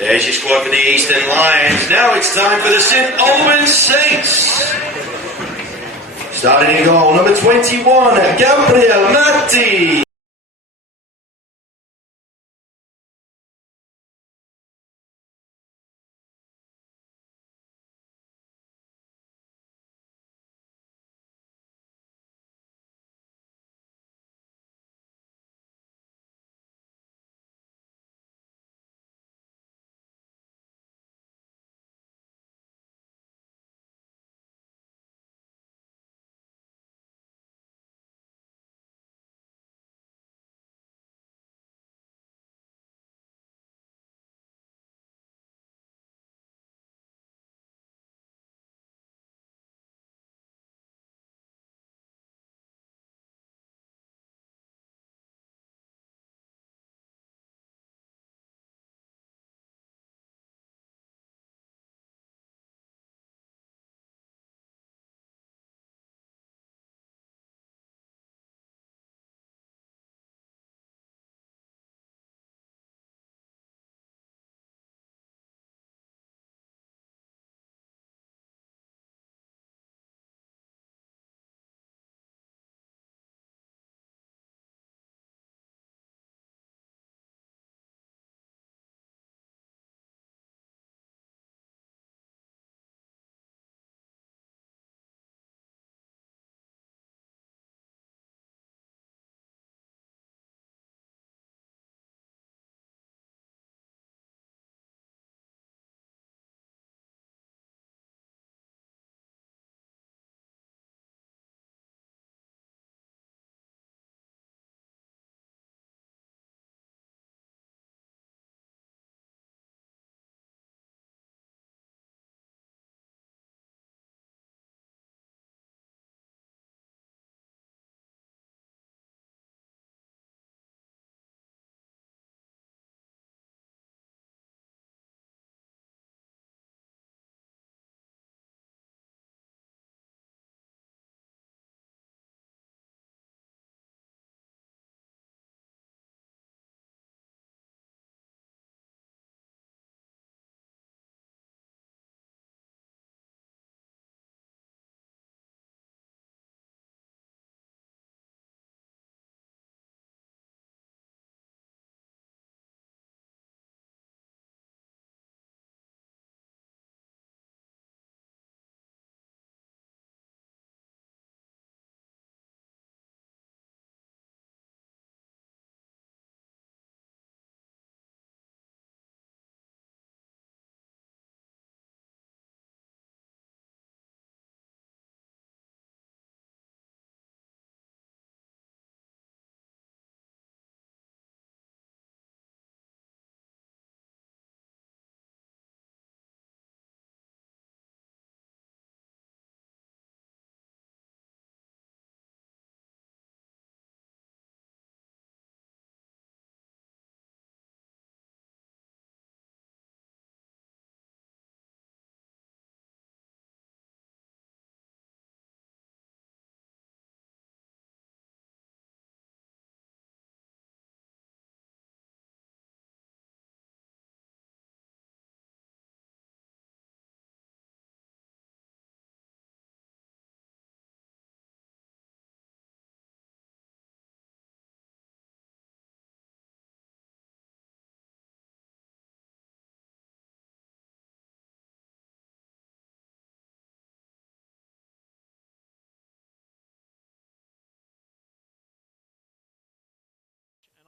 There's your squad for the Eastern Lions. Now it's time for the St Albans Saints. Starting in goal, number 21, Gabriel Matti.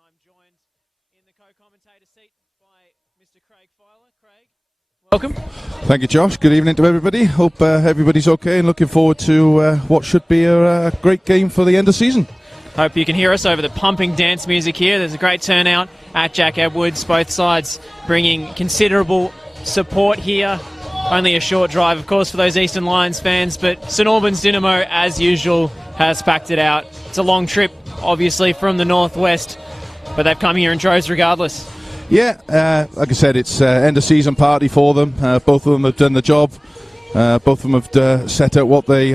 I'm joined in the co-commentator seat by Mr. Craig Filer. Craig, welcome. Thank you, Josh. Good evening to everybody. Hope everybody's okay and looking forward to what should be a great game for the end of season. Hope you can hear us over the pumping dance music here. There's a great turnout at Jack Edwards, both sides bringing considerable support here. Only a short drive, of course, for those Eastern Lions fans, but St Albans Dynamo, as usual, has packed it out. It's a long trip, obviously, from the northwest, but they've come here in droves regardless. Yeah, like I said, it's end of season party for them. Both of them have done the job. Both of them have set out what they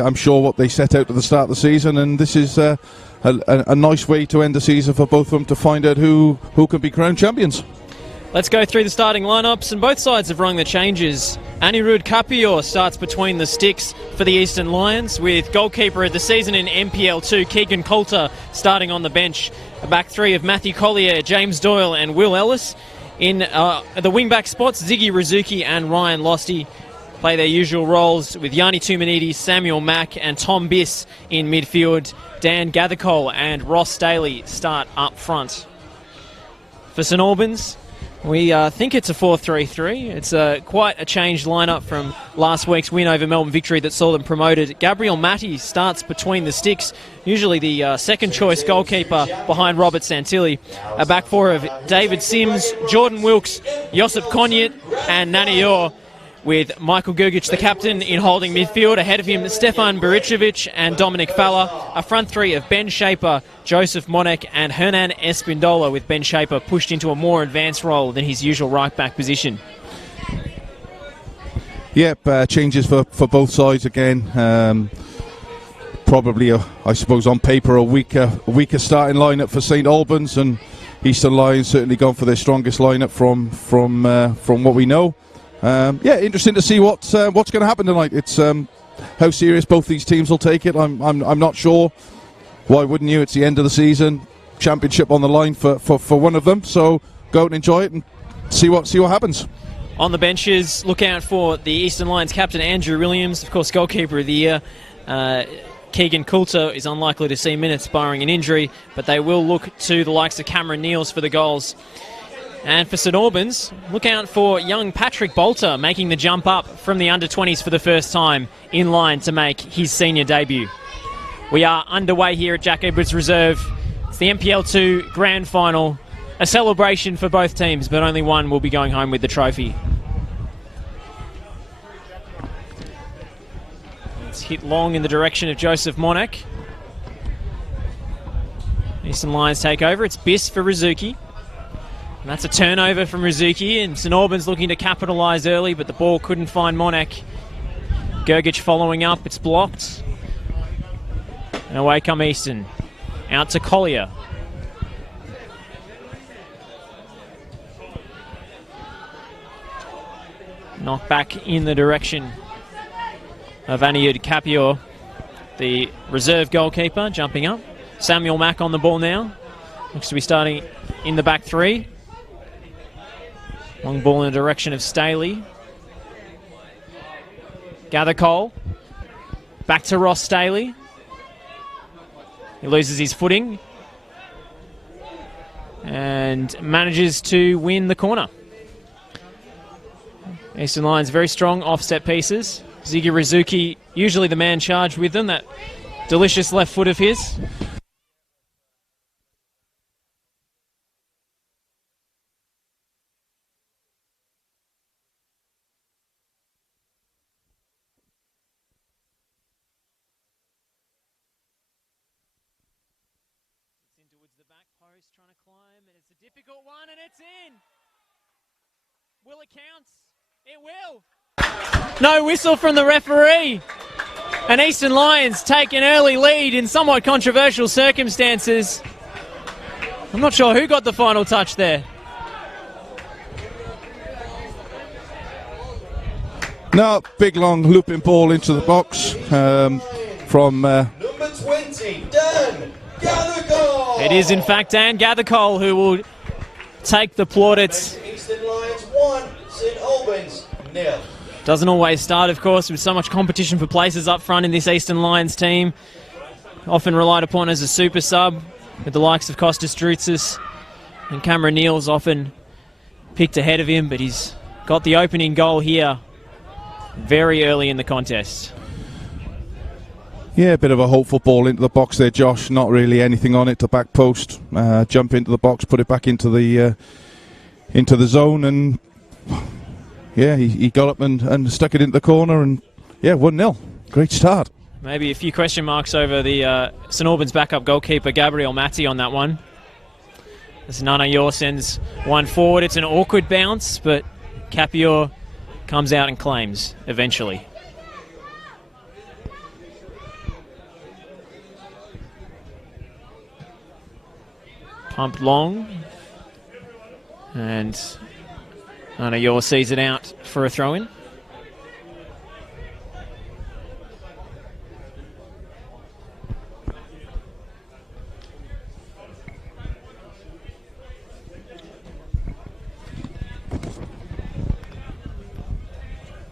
set out at the start of the season, and this is a nice way to end the season for both of them to find out who can be crowned champions. Let's go through the starting lineups, and both sides have rung the changes. Anirudh Kapur starts between the sticks for the Eastern Lions, with goalkeeper of the season in NPL 2, Keegan Coulter, starting on the bench. A back three of Matthew Collier, James Doyle and Will Ellis. In the wing-back spots, Ziggy Rizuki and Ryan Losty play their usual roles, with Yanni Tumanidis, Samuel Mack and Tom Biss in midfield. Dan Gathercole and Ross Staley start up front. For St Albans, we think it's a 4-3-3. It's quite a changed lineup from last week's win over Melbourne Victory that saw them promoted. Gabriel Matti starts between the sticks, usually the second choice goalkeeper behind Robert Santilli. A back four of David Sims, Jordan Wilkes, Josip Konjit and Nanior, with Michael Gergic, the captain, in holding midfield. Ahead of him, Stefan Baricevic and Dominic Falla. A front three of Ben Shaper, Joseph Monek and Hernan Espindola, with Ben Shaper pushed into a more advanced role than his usual right-back position. Yep, changes for both sides again. Probably, I suppose, on paper, a weaker starting lineup for St Albans, and Eastern Lions certainly gone for their strongest lineup from what we know. Interesting to see what's going to happen tonight. It's how serious both these teams will take it. I'm not sure. Why wouldn't you? It's the end of the season, championship on the line for one of them. So go out and enjoy it and see what happens. On the benches, look out for the Eastern Lions captain Andrew Williams, of course, goalkeeper of the year. Keegan Coulter is unlikely to see minutes barring an injury, but they will look to the likes of Cameron Neals for the goals. And for St Albans, look out for young Patrick Bolter making the jump up from the under-20s for the first time, in line to make his senior debut. We are underway here at Jack Edwards Reserve. It's the NPL 2 Grand Final. A celebration for both teams, but only one will be going home with the trophy. It's hit long in the direction of Joseph Monek. Eastern Lions take over. It's Biss for Rizuki. And that's a turnover from Rizuki, and St Albans looking to capitalise early, but the ball couldn't find Monek. Gergic following up, it's blocked. And away come Eastern. Out to Collier. Knocked back in the direction of Anirudh Kapur, the reserve goalkeeper, jumping up. Samuel Mack on the ball now. Looks to be starting in the back three. Long ball in the direction of Staley. Gathercole. Back to Ross Staley. He loses his footing and manages to win the corner. Eastern Lions very strong offset pieces. Ziggy Rizuki, usually the man charged with them, that delicious left foot of his. Towards the back post, trying to climb, and it's a difficult one, and it's in. Will it count? It will. No whistle from the referee. And Eastern Lions take an early lead in somewhat controversial circumstances. I'm not sure who got the final touch there. No, big long looping ball into the box from... Number 20, Dan Gathercole. It is in fact Dan Gathercole who will take the plaudits. Eastern Lions 1, St Albans 0. Doesn't always start, of course, with so much competition for places up front in this Eastern Lions team. Often relied upon as a super sub, with the likes of Kostas Drutzis and Cameron Neals often picked ahead of him, but he's got the opening goal here very early in the contest. Yeah, a bit of a hopeful ball into the box there, Josh. Not really anything on it. To back post, jump into the box, put it back into the zone, and yeah, he got up and stuck it into the corner, and yeah, 1-0. Great start. Maybe a few question marks over the St Albans backup goalkeeper Gabriel Matti on that one. As Nana Yor sends one forward, it's an awkward bounce, but Kapur comes out and claims eventually. Pumped long, and Yor sees it out for a throw-in.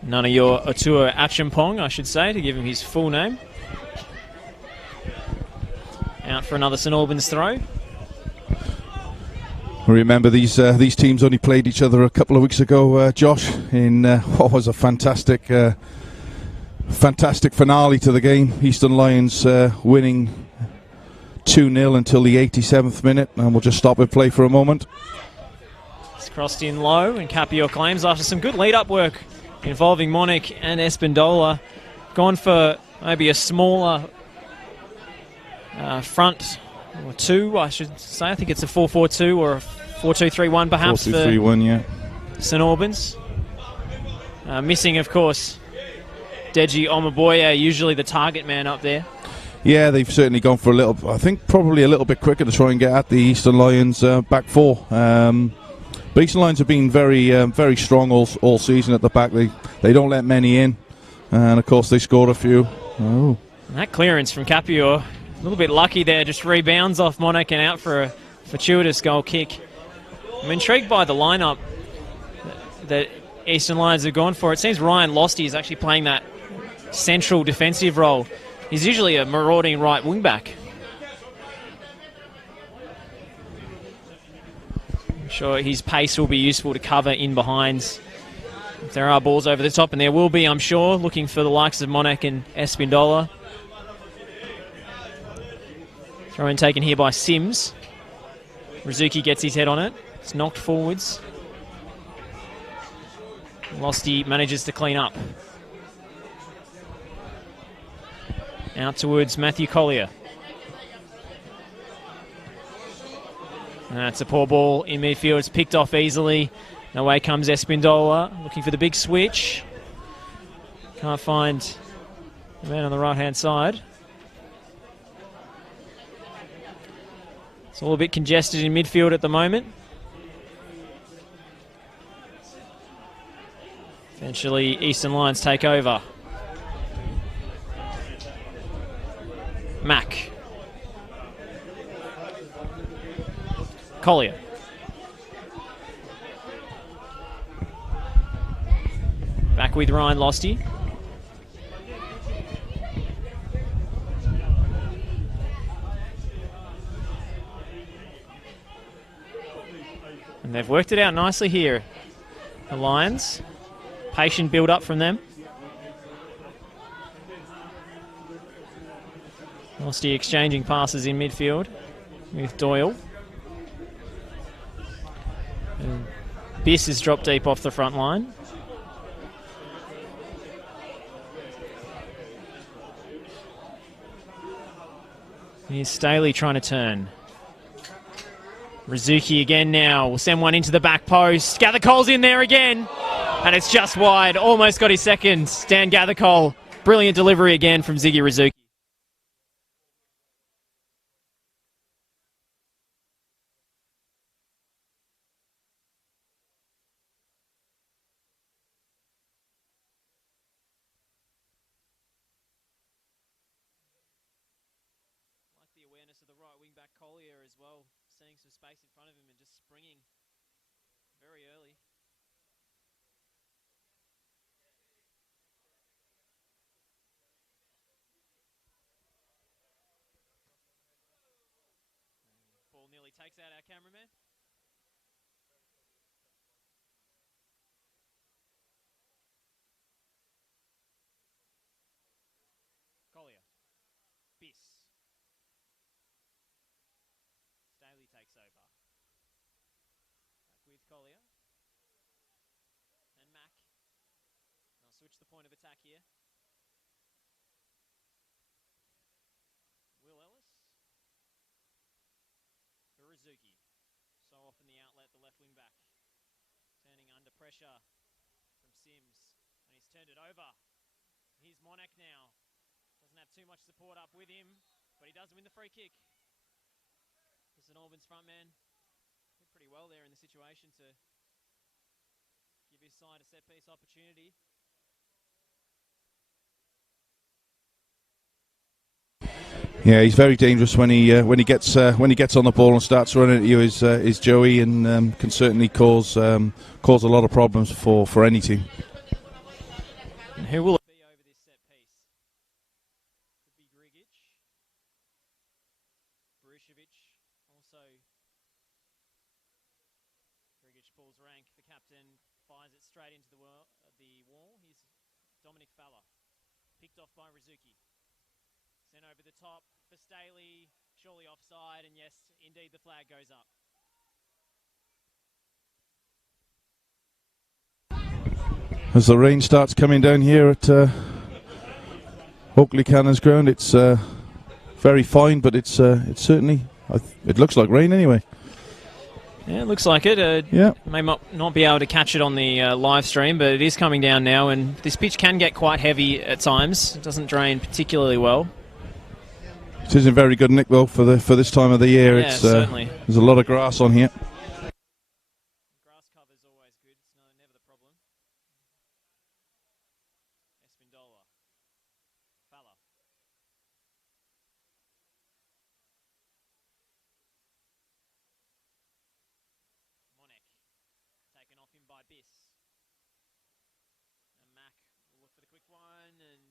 Yor Atua Achimpong, I should say, to give him his full name. Out for another St Albans throw. Remember, these teams only played each other a couple of weeks ago, Josh, in what was a fantastic finale to the game. Eastern Lions winning 2-0 until the 87th minute, and we'll just stop and play for a moment. It's crossed in low, and Capio claims after some good lead-up work involving Monik and Espindola. Gone for maybe a smaller front, or two, I should say. I think it's a 4-4-2 or a 4-2-3-1 perhaps 4-2-3-1, yeah. St Albans. Missing, of course, Deji Omaboye, usually the target man up there. Yeah, they've certainly gone for a little, I think probably a little bit quicker to try and get at the Eastern Lions back four. But Eastern Lions have been very strong all season at the back. They don't let many in. And, of course, they scored a few. Oh. And that clearance from Capio, a little bit lucky there, just rebounds off Monik and out for a fortuitous goal kick. I'm intrigued by the lineup that Eastern Lions have gone for. It seems Ryan Losty is actually playing that central defensive role. He's usually a marauding right wing-back. I'm sure his pace will be useful to cover in behind if there are balls over the top, and there will be, I'm sure, looking for the likes of Monik and Espindola. Throw in taken here by Sims. Rizuki gets his head on it. It's knocked forwards. Losty manages to clean up. Out towards Matthew Collier. And that's a poor ball in midfield. It's picked off easily. And away comes Espindola, looking for the big switch. Can't find the man on the right-hand side. It's all a bit congested in midfield at the moment. Eventually, Eastern Lions take over. Mack. Collier. Back with Ryan Losty. And they've worked it out nicely here. The Lions. Patient build up from them. Losty exchanging passes in midfield with Doyle. And Biss is dropped deep off the front line. Here's Staley trying to turn. Rizuki again now. Will send one into the back post. Gathercole's in there again. And it's just wide. Almost got his second. Dan Gathercole. Brilliant delivery again from Ziggy Rizuki. To the right wing back Collier as well, seeing some space in front of him and just springing very early. Ball nearly takes out our cameraman. Collier. Biss. Staley takes over. Back with Collier. And Mack. I'll switch the point of attack here. Will Ellis. For Rizuki. So often the outlet, the left wing back. Turning under pressure from Sims. And he's turned it over. Here's Monak now. Doesn't have too much support up with him, but he does win the free kick. St Albans front man did pretty well there in the situation to his side a set-piece opportunity. Yeah, he's very dangerous when he gets on the ball and starts running at you. Is Joey, and can certainly cause a lot of problems for any team. And who will it be over this set piece? Could be Grigic, Berishevic, also Grigic pulls rank. The captain fires it straight into the wall. He's Dominic Falla, picked off by Rizuki. Sent over the top for Staley, surely offside, and yes, indeed the flag goes up. As the rain starts coming down here at Oakley Cannons Ground, it's very fine, but it's certainly, it looks like rain anyway. Yeah, it looks like it. Yeah. May not be able to catch it on the live stream, but it is coming down now, and this pitch can get quite heavy at times. It doesn't drain particularly well. It isn't very good, Nick, though, for this time of the year. Yeah, certainly. There's a lot of grass on here. Grass cover is always good. It's never the problem. Espindola. Falla. Monek. Taken off him by Biss. And Mack will look for the quick one, and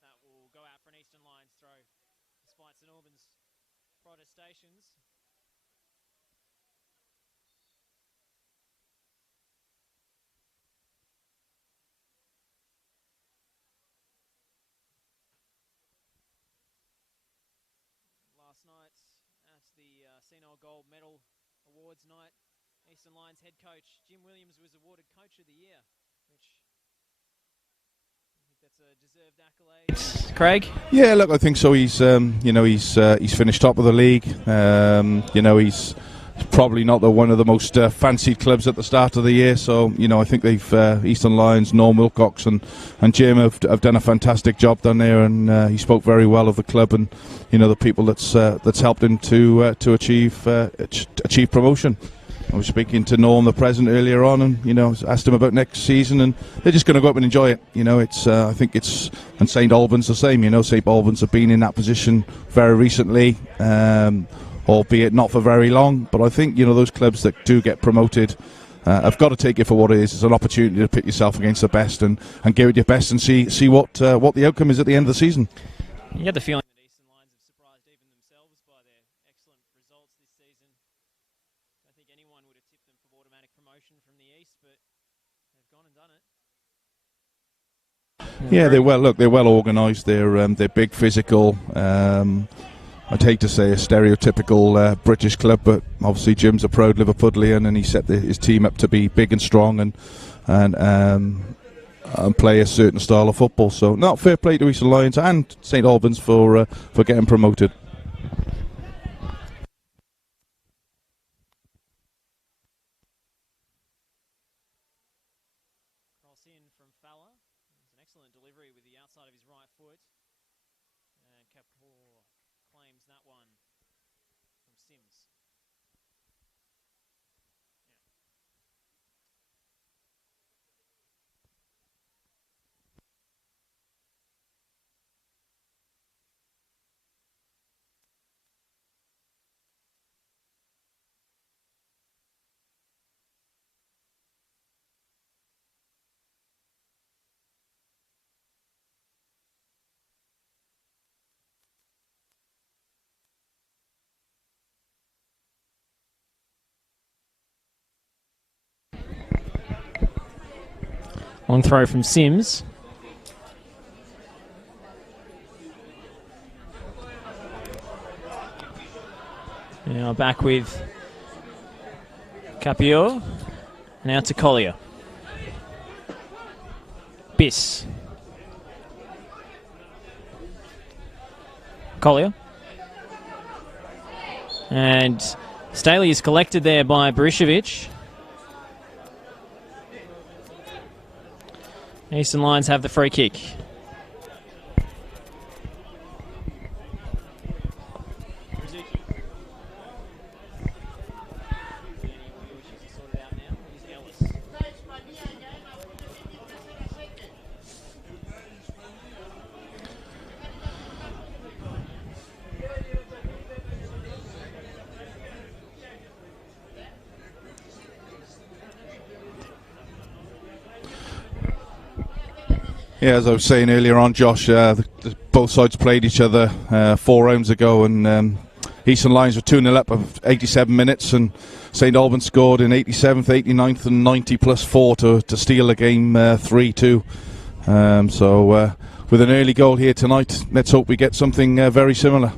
that will go out for an Eastern Lions throw. Despite St Albans' protestations. Last night at the Senile Gold Medal Awards night, Eastern Lions head coach Jim Williams was awarded Coach of the Year, which that's a deserved accolade. Craig? Yeah, look, I think so. He's finished top of the league. He's probably not one of the most fancied clubs at the start of the year. So I think they've Eastern Lions, Norm Wilcox and Jim have done a fantastic job down there, and he spoke very well of the club and the people that's helped him to achieve promotion. I was speaking to Norm, the president, earlier on, and asked him about next season, and they're just going to go up and enjoy it. I think it's, and St Albans the same. St Albans have been in that position very recently, albeit not for very long. But I think those clubs that do get promoted have got to take it for what it is. It's an opportunity to pit yourself against the best and give it your best and see what the outcome is at the end of the season. You get the feeling that Eastern Lions have surprised even themselves by their excellent results this season. I don't think anyone would have tipped them for automatic promotion from the East, but they've gone and done it. Yeah, they're well organised. They're big, physical. I'd hate to say a stereotypical British club, but obviously Jim's a proud Liverpudlian, and he set his team up to be big and strong and play a certain style of football. So, fair play to Eastern Lions and St Albans for getting promoted. Cross in from Falla. It's an excellent delivery with the outside of his right foot. And Kapoor claims that one from Sims. Long throw from Sims. Now back with Capio. Now to Collier. Biss. Collier. And Staley is collected there by Berishevic. Eastern Lions have the free kick. Yeah, as I was saying earlier on, Josh, both sides played each other 4 rounds ago, and Eastern Lions were 2-0 up of 87 minutes, and St Albans scored in 87th, 89th and 90 plus 4 to steal the game 3-2. So with an early goal here tonight, let's hope we get something very similar.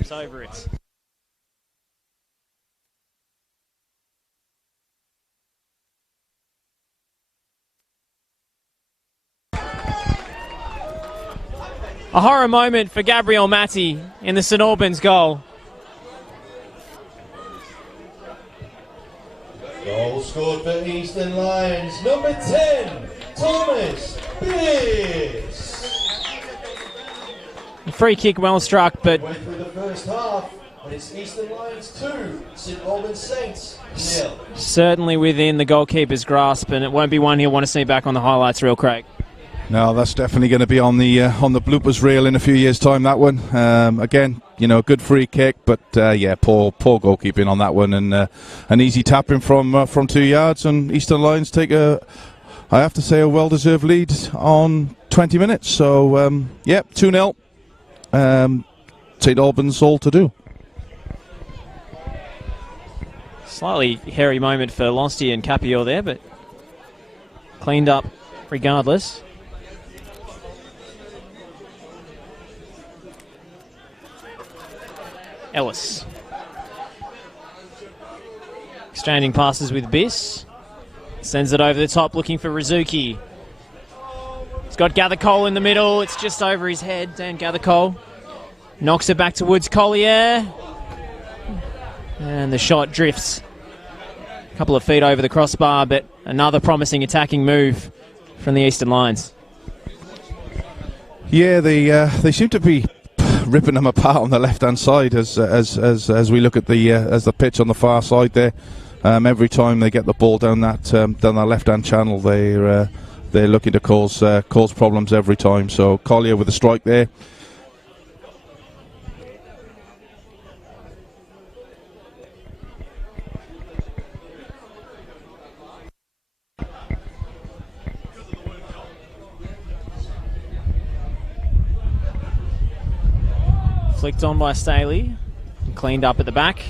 It's over it. A horror moment for Gabriel Matti in the St Albans goal. Goal scored for Eastern Lions, number 10, Thomas Pierce. A free kick well struck, but Way through the first half, and it's Eastern Lions 2, St Albans Saints 0. certainly within the goalkeeper's grasp, and it won't be one he'll want to see back on the highlights reel, Craig. No, that's definitely going to be on the bloopers reel in a few years' time. That one, again, good free kick, but poor goalkeeping on that one, and an easy tapping from 2 yards, and Eastern Lions take I have to say, a well-deserved lead on 20 minutes. So 2-0. St Albans all to do. Slightly hairy moment for Losty and Capio there, but cleaned up regardless. Ellis. Exchanging passes with Biss. Sends it over the top looking for Rizuki. He's got Gather-Cole in the middle. It's just over his head. Dan Gather-Cole knocks it back towards Collier. And the shot drifts a couple of feet over the crossbar, but another promising attacking move from the Eastern Lions. Yeah, they seem to be ripping them apart on the left-hand side as we look at the pitch on the far side there. Every time they get the ball down that left-hand channel, they're looking to cause problems every time. So Collier with a strike there. Flicked on by Staley. Cleaned up at the back.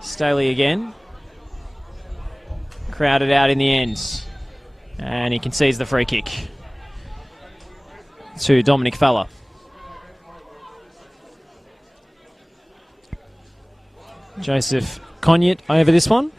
Staley again. Crowded out in the end. And he concedes the free kick to Dominic Fella. Joseph Conyett over this one.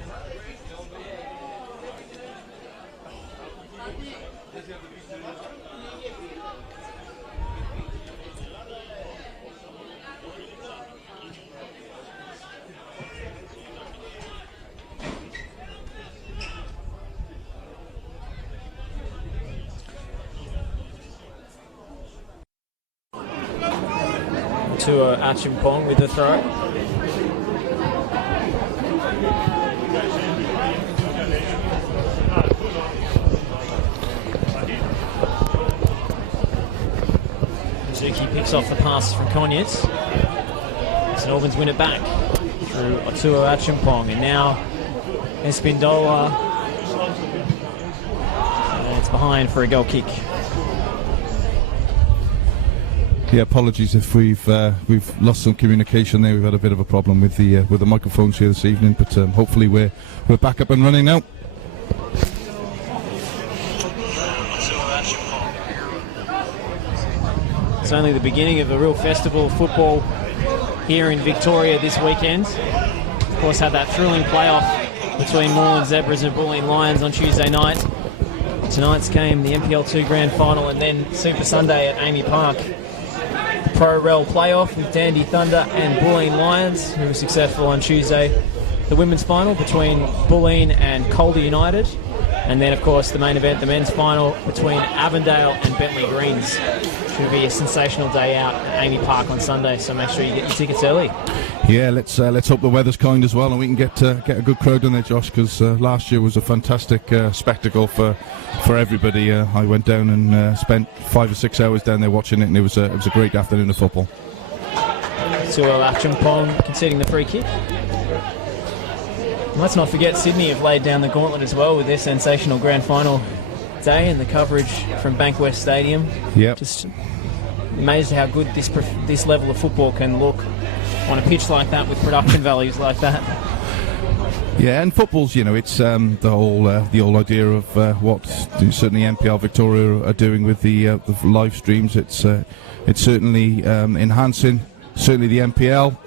To Achimpong with the throw. Zuki picks off the pass from Conyers. St Albans win it back through Otua Achimpong, and now Espindola. And it's behind for a goal kick. Yeah, apologies if we've lost some communication there. We've had a bit of a problem with the microphones here this evening, but hopefully we're back up and running now. It's only the beginning of a real festival of football here in Victoria this weekend. Of course, had that thrilling playoff between Moreland Zebras and Bulleen Lions on Tuesday night. Tonight's game, the NPL 2 Grand Final, and then Super Sunday at Amy Park. The Pro Rel playoff with Dandy Thunder and Bulleen Lions, who were successful on Tuesday. The women's final between Bulleen and Calder United. And then, of course, the main event, the men's final between Avondale and Bentley Greens. Should be a sensational day out at Amy Park on Sunday, so make sure you get your tickets early. Yeah, let's hope the weather's kind as well, and we can get a good crowd in there, Josh. Because last year was a fantastic spectacle for everybody. I went down and spent 5 or 6 hours down there watching it, and it was a great afternoon of football. Suel Achimpong conceding the free kick. Let's not forget Sydney have laid down the gauntlet as well with their sensational grand final day and the coverage from Bankwest Stadium. Yep. Just amazed how good this level of football can look on a pitch like that with production values like that. Yeah, and football's, it's the whole idea of what certainly NPL Victoria are doing with the live streams. It's certainly enhancing certainly the NPL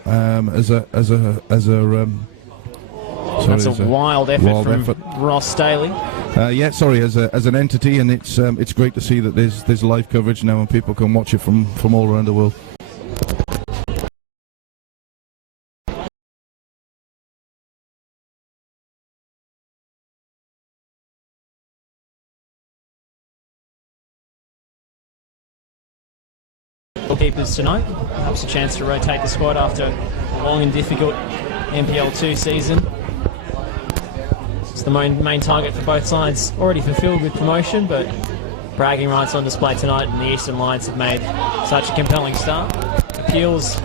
That's a wild effort from Ross Staley. As an entity, and it's great to see that there's live coverage now and people can watch it from all around the world. Keepers tonight, perhaps a chance to rotate the squad after a long and difficult NPL 2 season. It's the main target for both sides, already fulfilled with promotion, but bragging rights on display tonight, and the Eastern Lions have made such a compelling start. Appeals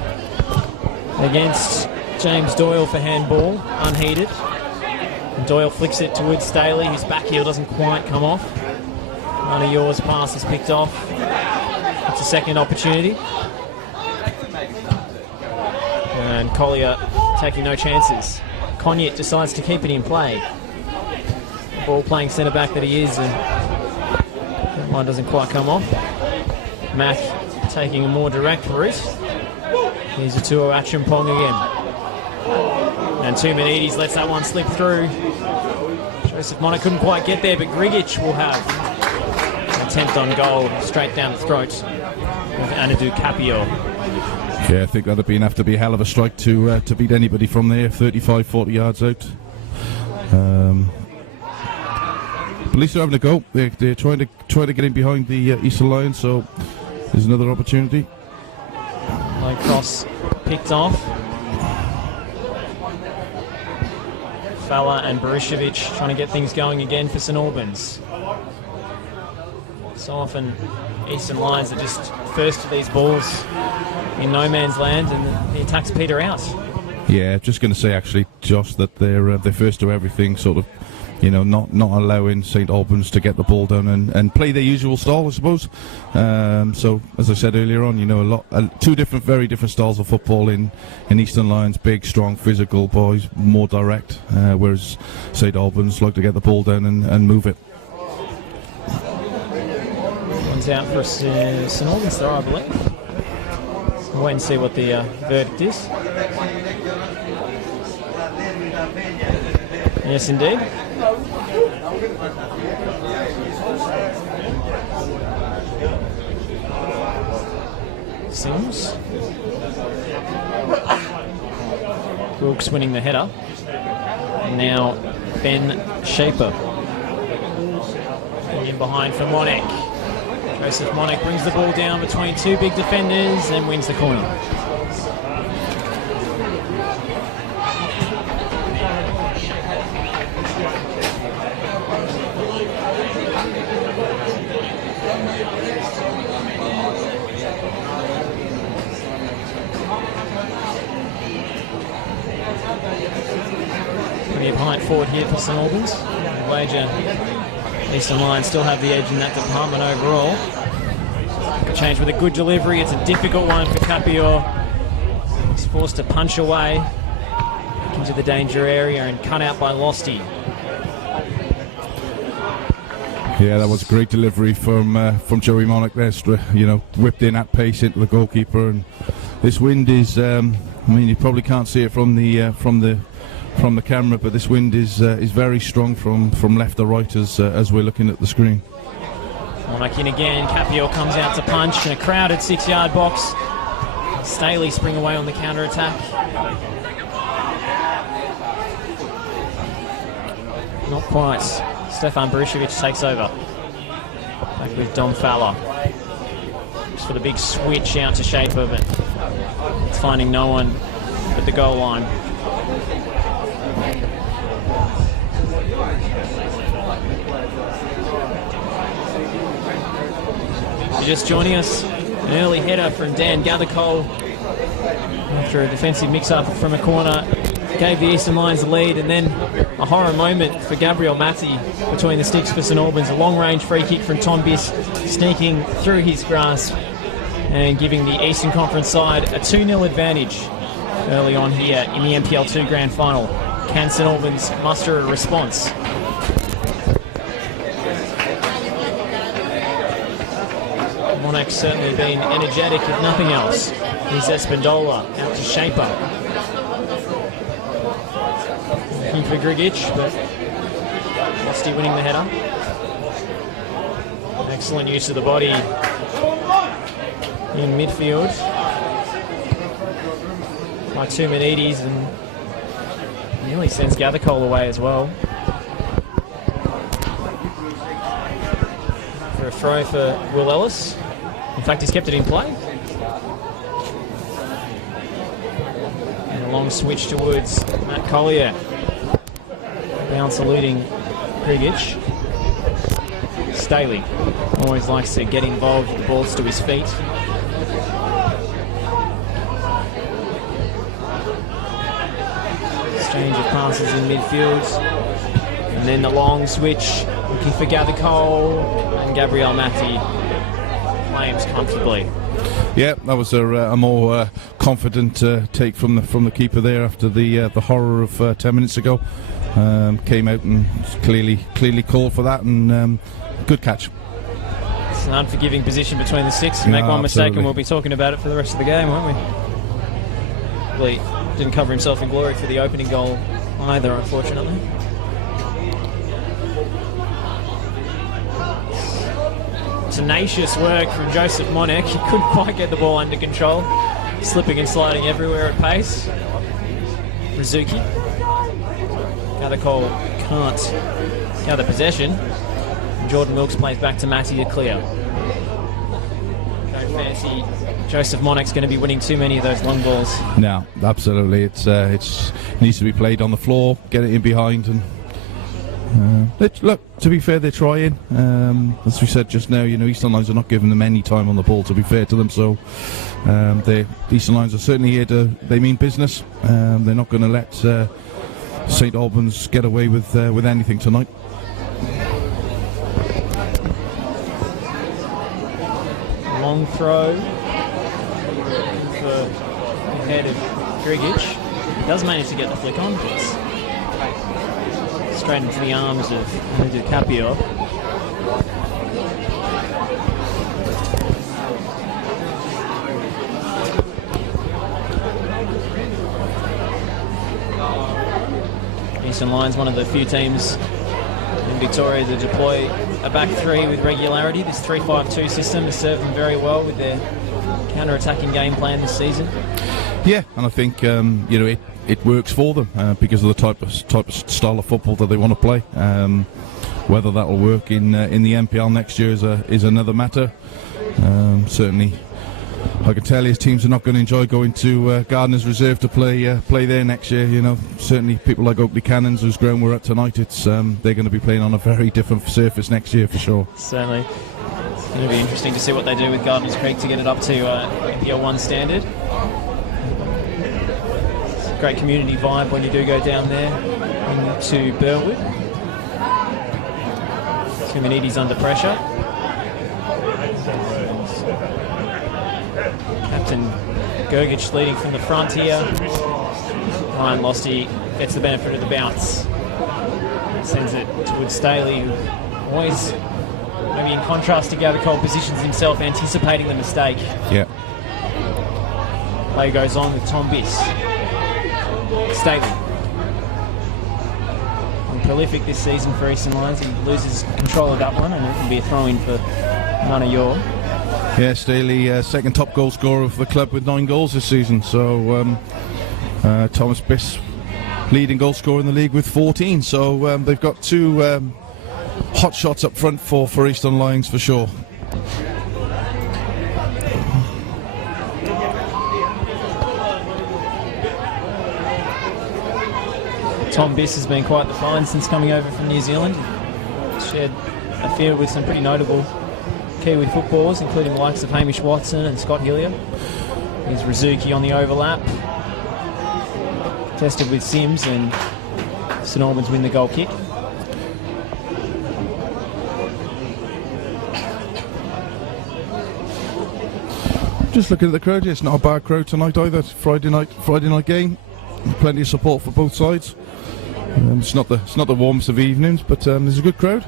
against James Doyle for handball, unheeded. And Doyle flicks it towards Staley, whose back heel doesn't quite come off. None of yours pass is picked off. It's a second opportunity. And Collier taking no chances. Conyet decides to keep it in play. Ball playing centre back that he is, and that one doesn't quite come off. Mack taking a more direct route. Here's Otua Achimpong again. And Tumanides lets that one slip through. Joseph Monik couldn't quite get there, but Grigic will have an attempt on goal straight down the throat of Anadou Capio. Yeah, I think that'd be enough to be a hell of a strike to beat anybody from there, 35, 40 yards out. At least they're having a go. They're trying to get in behind the Eastern Lions, so there's another opportunity. Low cross picked off. Falla and Barishevic trying to get things going again for St Albans. So often Eastern Lions are just first to these balls in no man's land, and the attacks peter out. Yeah, just going to say actually, Josh, that they're first to everything, sort of, not allowing St Albans to get the ball down and play their usual style, I suppose. So as I said earlier on, two very different styles of football in Eastern Lions: big, strong, physical boys, more direct, whereas St Albans like to get the ball down and move it. One's out for St Albans there, I believe. We'll wait and see what the verdict is. Yes, indeed. Sims. Brooks winning the header. And now Ben Shaper. In behind for Monik. Joseph Monik brings the ball down between two big defenders and wins the corner. height forward here for St Albans. Wager Eastern Lions still have the edge in that department overall. Change with a good delivery. It's a difficult one for Capio. He's forced to punch away into the danger area and cut out by Losty. Yeah, that was a great delivery from Joey Monarch there. You know, whipped in at pace into the goalkeeper. And this wind is, I mean, you probably can't see it from the camera, but this wind is very strong from left to right as we're looking at the screen. Monarch in again. Capio comes out to punch in a crowded 6-yard box. Staley spring away on the counter attack. Not quite. Stefan Barushevich takes over. Back with Dom Fowler. Just for the big switch out to Shaper, but it's finding no one at the goal line. If you're just joining us, an early header from Dan Gathercole after a defensive mix-up from a corner gave the Eastern Lions the lead, and then a horror moment for Gabriel Matti between the sticks for St Albans. A long-range free kick from Tom Biss sneaking through his grasp and giving the Eastern Conference side a 2-0 advantage early on here in the NPL 2 Grand Final. Can St Albans muster a response? Monarch's certainly been energetic, if nothing else. Here's Espandola out to Shaper. Looking for Grigic, but Losty winning the header. Excellent use of the body in midfield by Tumanides, and nearly sends Gathercole away as well. For a throw for Will Ellis. In fact, he's kept it in play. And a long switch towards Matt Collier. Bounce eluding Grigic. Staley always likes to get involved with the balls to his feet. Exchange of passes in midfield. And then the long switch, looking for Gathercole, and Gabriel Matti claims comfortably. Yeah, that was a more confident take from the keeper there after the horror of 10 minutes ago. Came out and clearly called for that, and good catch. It's an unforgiving position between the six. Make one mistake and we'll be talking about it for the rest of the game, won't we? Really didn't cover himself in glory for the opening goal either, unfortunately. Tenacious work from Joseph Monarch. He couldn't quite get the ball under control. Slipping and sliding everywhere at pace. Rizuki. Gathercole can't gather possession. Jordan Wilkes plays back to Matty to clear. Don't fancy Joseph Monarch's going to be winning too many of those long balls. No, absolutely. It needs to be played on the floor, get it in behind, and look, to be fair, they're trying. As we said just now, Eastern Lions are not giving them any time on the ball, to be fair to them. So the Eastern Lions are certainly here they mean business. They're not going to let St Albans get away with anything tonight. Long throw for the head of Grigic. He does manage to get the flick on, but straight into the arms of Capio. Eastern Lions, one of the few teams in Victoria to deploy a back three with regularity. This 3-5-2 system has served them very well with their counter-attacking game plan this season. Yeah, and I think it works for them because of the type of style of football that they want to play. Whether that will work in the NPL next year is another matter. Certainly, I can tell his teams are not going to enjoy going to Gardeners Reserve to play there next year. Certainly people like Oakley Cannons, whose ground we're at tonight, they're going to be playing on a very different surface next year for sure. Certainly. It's going to be interesting to see what they do with Gardeners Creek to get it up to NPL 1 standard. It's a great community vibe when you do go down there. into Burwood. Simonides under pressure. Captain Gergic leading from the front here. Ryan Losty gets the benefit of the bounce. Sends it towards Staley, who always, maybe in contrast to Gathercole, positions himself anticipating the mistake. Yeah. Play goes on with Tom Biss. Staley. Prolific this season for Eastern Lions. He loses control of that one, and it can be a throw-in for Nanayor. Yeah, Staley, second top goal scorer of the club with 9 goals this season. So Thomas Biss, leading goal scorer in the league with 14. So they've got 2 hot shots up front for Eastern Lions for sure. Tom Biss has been quite the find since coming over from New Zealand. Shared a field with some pretty notable Kiwi footballers, including the likes of Hamish Watson and Scott Hillier. Here's Rizuki on the overlap. Tested with Sims, and St Albans win the goal kick. Just looking at the crowd, it's not a bad crowd tonight either. It's Friday night game. Plenty of support for both sides. It's not the warmest of evenings, but there's a good crowd.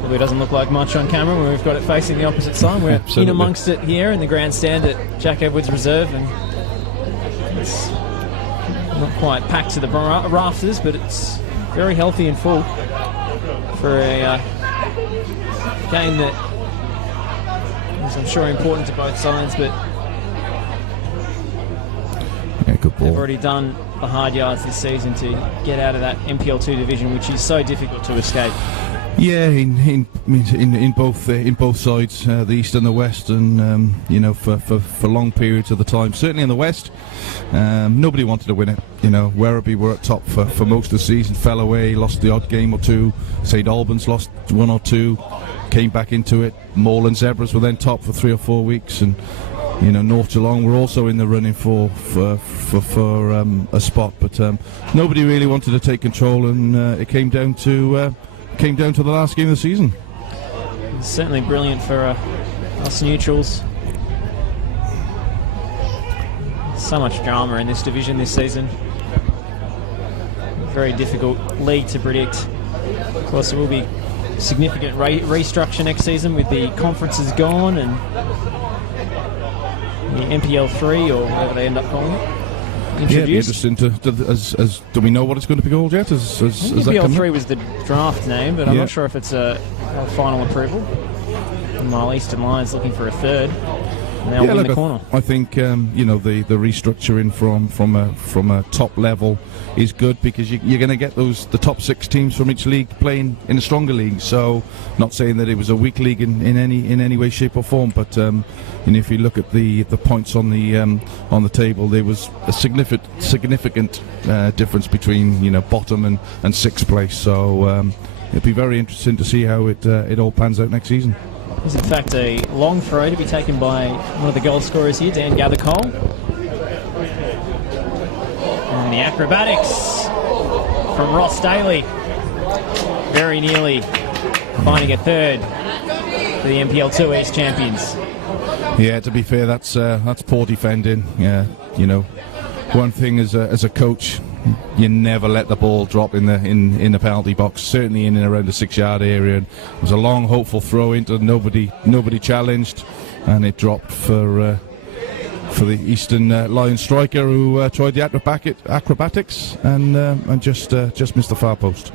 Probably doesn't look like much on camera when we've got it facing the opposite side. We're in amongst it here in the grandstand at Jack Edwards Reserve, and it's not quite packed to the rafters, but it's very healthy and full for a game that is, I'm sure, important to both sides. But yeah, good ball. They've already done the hard yards this season to get out of that NPL 2 division, which is so difficult to escape. Yeah, in both sides, the East and the West, and for long periods of the time. Certainly in the West, nobody wanted to win it. Werribee were at top for most of the season, fell away, lost the odd game or two. St Albans lost 1 or 2, came back into it. Moreland Zebras were then top for 3 or 4 weeks, and North Geelong were also in the running for a spot, but nobody really wanted to take control, and it came down to the last game of the season. It's certainly brilliant for us neutrals. So much drama in this division this season. Very difficult league to predict. Of course, there will be significant restructure next season with the conferences gone and the NPL 3, or whatever they end up calling it, introduced. Yeah, it'd be interesting to do we know what it's going to be called yet? NPL 3 was the draft name, but I'm not sure if it's a final approval. And while Eastern Lions looking for a third, and they'll win the corner. I think the restructuring from a top level is good, because you're going to get the top 6 teams from each league playing in a stronger league. So, not saying that it was a weak league in any way, shape or form, but if you look at the points on the table, there was a significant difference between bottom and 6th place. So it'll be very interesting to see how it all pans out next season. There's in fact a long throw to be taken by one of the goal scorers here, Dan Gathercole. And the acrobatics from Ross Daly. Very nearly finding a third for the NPL 2 East champions. Yeah, to be fair, that's poor defending. Yeah, one thing as a coach, you never let the ball drop in the penalty box. Certainly in and around the 6-yard area. It was a long, hopeful throw into nobody challenged, and it dropped for the Eastern Lions striker, who tried the acrobatics and just missed the far post.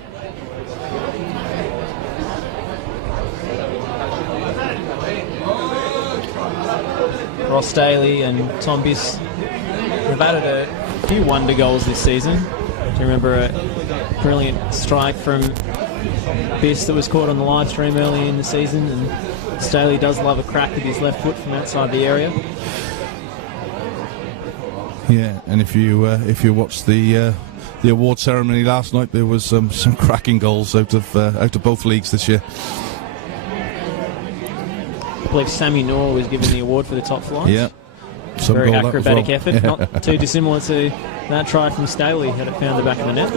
Ross Daly and Tom Biss have added a few wonder goals this season. Do you remember a brilliant strike from Biss that was caught on the live stream early in the season? And Staley does love a crack with his left foot from outside the area. Yeah, and if you watched the award ceremony last night, there was some cracking goals out of both leagues this year. I believe Sammy Noor was given the award for the top flight. Yeah. Some very acrobatic effort, Yeah. not too dissimilar to that try from Staley had it found the back of the net.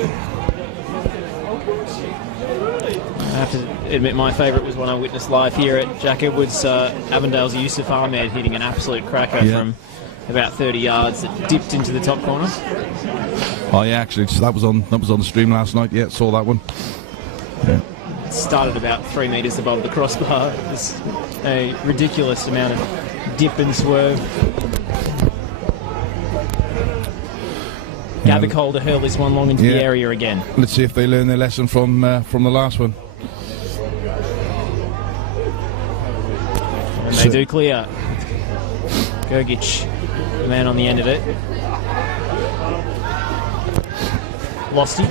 have to admit my favourite was one I witnessed live here at Jack Edwards. Avondale's Yusuf Ahmed hitting an absolute cracker from about 30 yards that dipped into the top corner. Oh yeah, actually that was on the stream last night. Yeah, saw that one. Yeah. It started about 3 metres above the crossbar. There's a ridiculous amount of dip and swerve. Gathercole to hurl this one long into the area again. Let's see if they learn their lesson from the last one. And they do clear. Gergic, the man on the end of it. Lost him.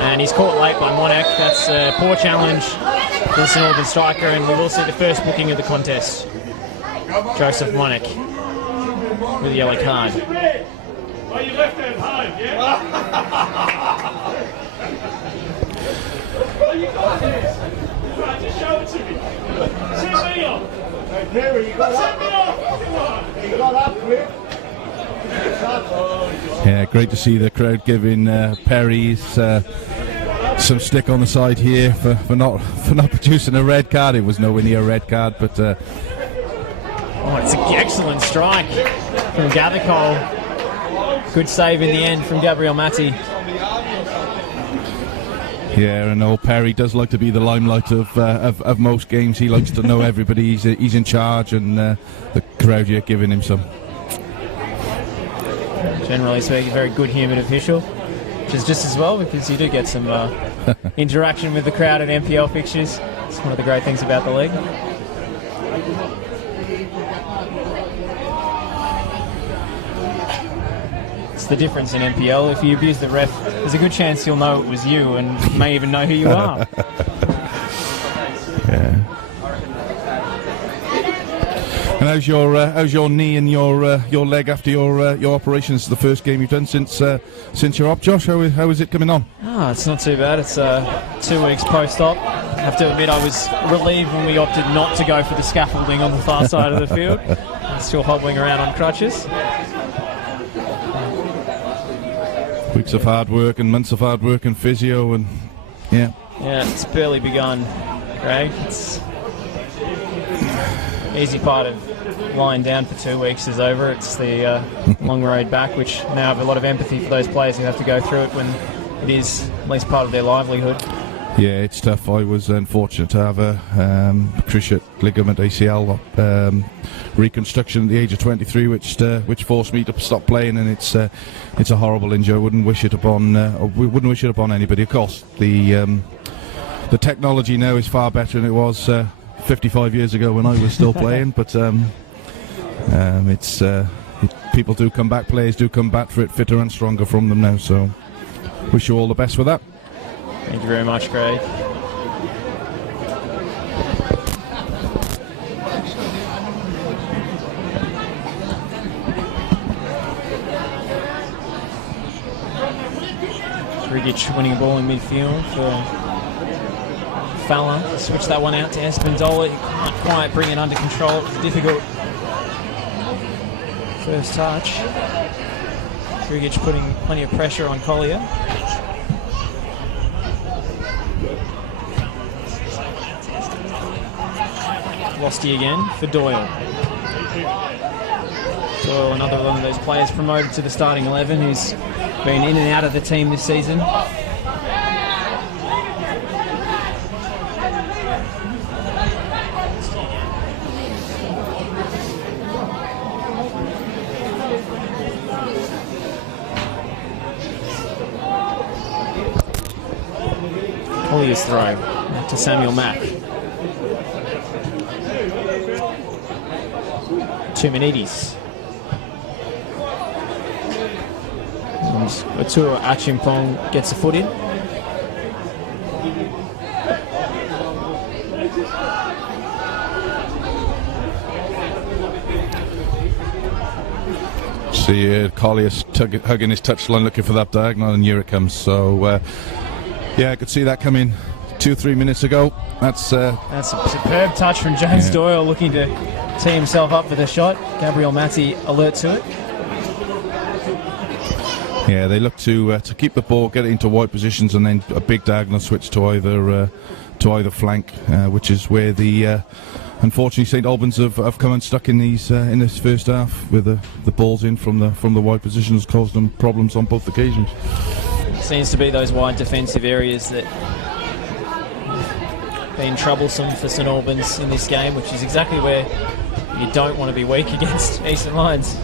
And he's caught late by Monek. That's a poor challenge for the St Albans striker, and we will see the first booking of the contest. Joseph Monek with a yellow card. Oh, you left that home, yeah? Oh, you got this. Right, just show it to me. Set me off. Hey, Perry, you got up. Set me off. Come on. You got up quick. Yeah, great to see the crowd giving Perry some stick on the side here for not producing a red card. It was nowhere near a red card, but oh, it's an excellent strike from Gathercole. Good save in the end from Gabriel Matti. Yeah, and old Perry does like to be the limelight of most games. He likes to know everybody. He's in charge, and the crowd here giving him some. Generally speaking, a very good-humoured official, which is just as well because you do get some interaction with the crowd at NPL fixtures. It's one of the great things about the league. It's the difference in NPL. If you abuse the ref, there's a good chance he'll know it was you and may even know who you are. Yeah. And how's your knee and your leg after your operation? This is the first game you've done since you're up, Josh. How is it coming on? It's not too bad. It's 2 weeks post-op. I have to admit I was relieved when we opted not to go for the scaffolding on the far side of the field. I'm still hobbling around on crutches. Weeks of hard work and months of hard work and physio and yeah. Yeah, it's barely begun, Craig. It's easy part of lying down for 2 weeks is over. It's the long road back, which now have a lot of empathy for those players who have to go through it when it is at least part of their livelihood. Yeah, it's tough. I was unfortunate to have a cruciate ligament ACL reconstruction at the age of 23, which forced me to stop playing, and it's a horrible injury. I wouldn't wish it upon anybody. Of course, the technology now is far better than it was 55 years ago when I was still playing, but people do come back, players do come back for it fitter and stronger from them now, so wish you all the best with that. Thank you very much, Craig. Rigic winning a ball in midfield for Fowler. Switch that one out to Espindola. He can't quite bring it under control. It was difficult. First touch. Rigic putting plenty of pressure on Collier. Losty again for Doyle. Doyle, another one of those players promoted to the starting 11 who's been in and out of the team this season. Collier's throw to Samuel Mack. Tumanides. Atua Achimpong gets a foot in. See Collier hugging his touchline looking for that diagonal, and here it comes. So yeah, I could see that coming 2-3 minutes ago. That's a superb touch from James Doyle, looking to tee himself up for the shot. Gabriel Matti alert to it. Yeah, they look to keep the ball, get it into wide positions, and then a big diagonal switch to either either flank, which is where the unfortunately St Albans have come unstuck in these in this first half, with the balls in from the wide position has caused them problems on both occasions. Seems to be those wide defensive areas that have been troublesome for St Albans in this game, which is exactly where you don't want to be weak against Eastern Lions.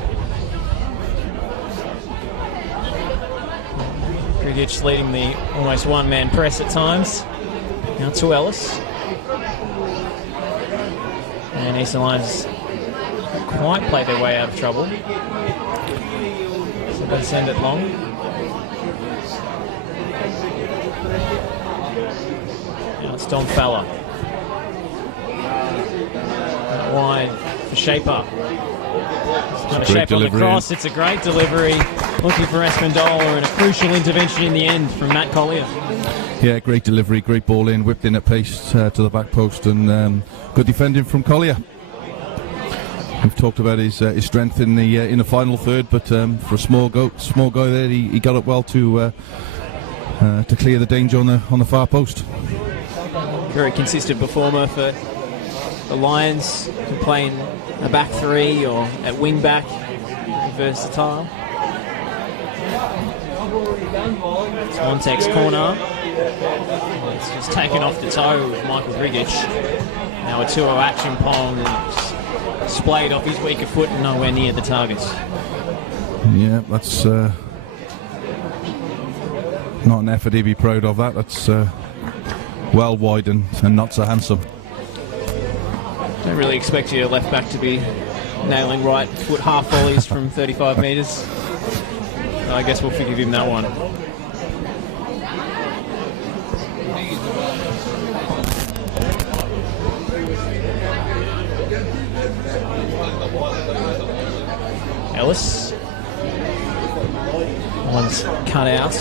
Grigic leading the almost one-man press at times. Now to Ellis. And Eastern Lions haven't quite played their way out of trouble. So they send it long. Now it's Dom Fowler. Out wide for Shaper. Trying to shape on the cross. It's a great delivery. Looking for Espindola, and a crucial intervention in the end from Matt Collier. Yeah, great delivery, great ball in, whipped in at pace to the back post, and good defending from Collier. We've talked about his strength in the final third, but for a small guy there, he got it well to clear the danger on the far post. Very consistent performer for the Lions, can play in a back three or at wing back, versatile. It's Montek's corner. It's just taken off the toe of Michael Grigic. Now a 2-0 action pong, and splayed off his weaker foot and nowhere near the targets. Yeah, that's not an effort he'd be proud of. That's well wide and not so handsome. Don't really expect your left back to be nailing right foot half volleys from 35 metres. I guess we'll forgive him that one. Ellis. One's cut out.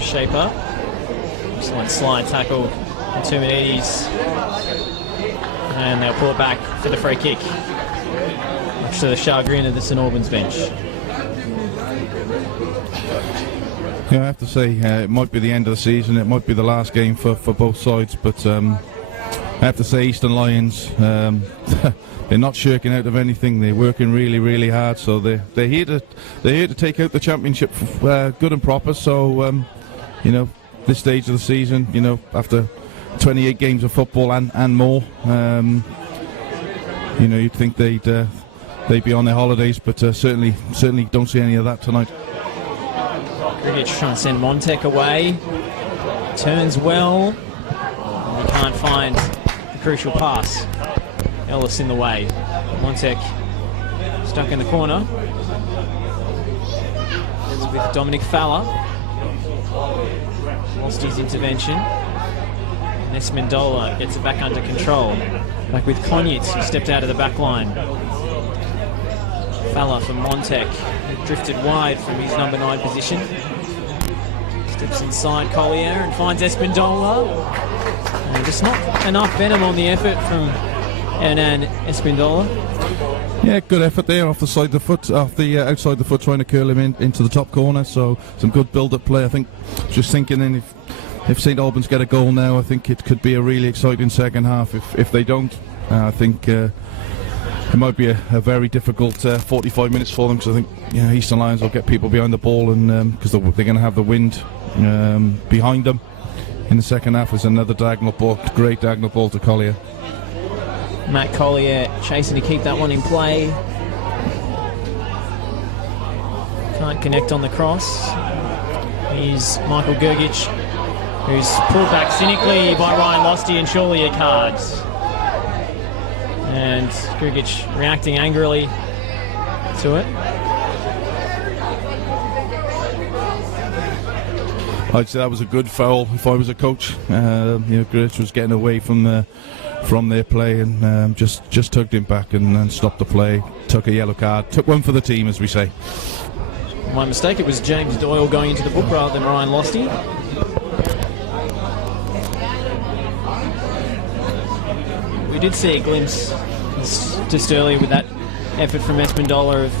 Shaper. Excellent slide tackle from Tumanides. And they'll pull it back for the free kick. Much to the chagrin of the St Albans bench. Yeah, I have to say, it might be the end of the season, it might be the last game for both sides, but I have to say Eastern Lions, they're not shirking out of anything. They're working really, really hard, so they're here to take out the championship good and proper. So this stage of the season, after 28 games of football and more, you'd think they'd be on their holidays, but certainly don't see any of that tonight. Grigic trying to send Montek away. Turns well. He can't find the crucial pass. Ellis in the way. Montek stuck in the corner. It's with Dominic Fowler. Lost his intervention. Espindola gets it back under control. Back with Konitz, who stepped out of the back line. Fowler for Montek. Drifted wide from his number 9 position. Steps inside Collier and finds Espindola. And just not enough venom on the effort from Hernan Espindola. Yeah, good effort there off the side of the foot, outside the foot, trying to curl him into the top corner. So some good build-up play. I think just thinking in if St Albans get a goal now, I think it could be a really exciting second half. If they don't, I think it might be a very difficult 45 minutes for them, because I think Eastern Lions will get people behind the ball, and because they're going to have the wind behind them in the second half. There's another diagonal ball, great diagonal ball to Collier. Matt Collier chasing to keep that one in play. Can't connect on the cross. Here's Michael Grigic, who's pulled back cynically by Ryan Losty, and surely a card. And Grigic reacting angrily to it. I'd say that was a good foul if I was a coach. Grigic was getting away from their play, and just tugged him back and stopped the play. Took a yellow card. Took one for the team, as we say. My mistake, it was James Doyle going into the book rather than Ryan Losty. We did see a glimpse just earlier with that effort from Espindola of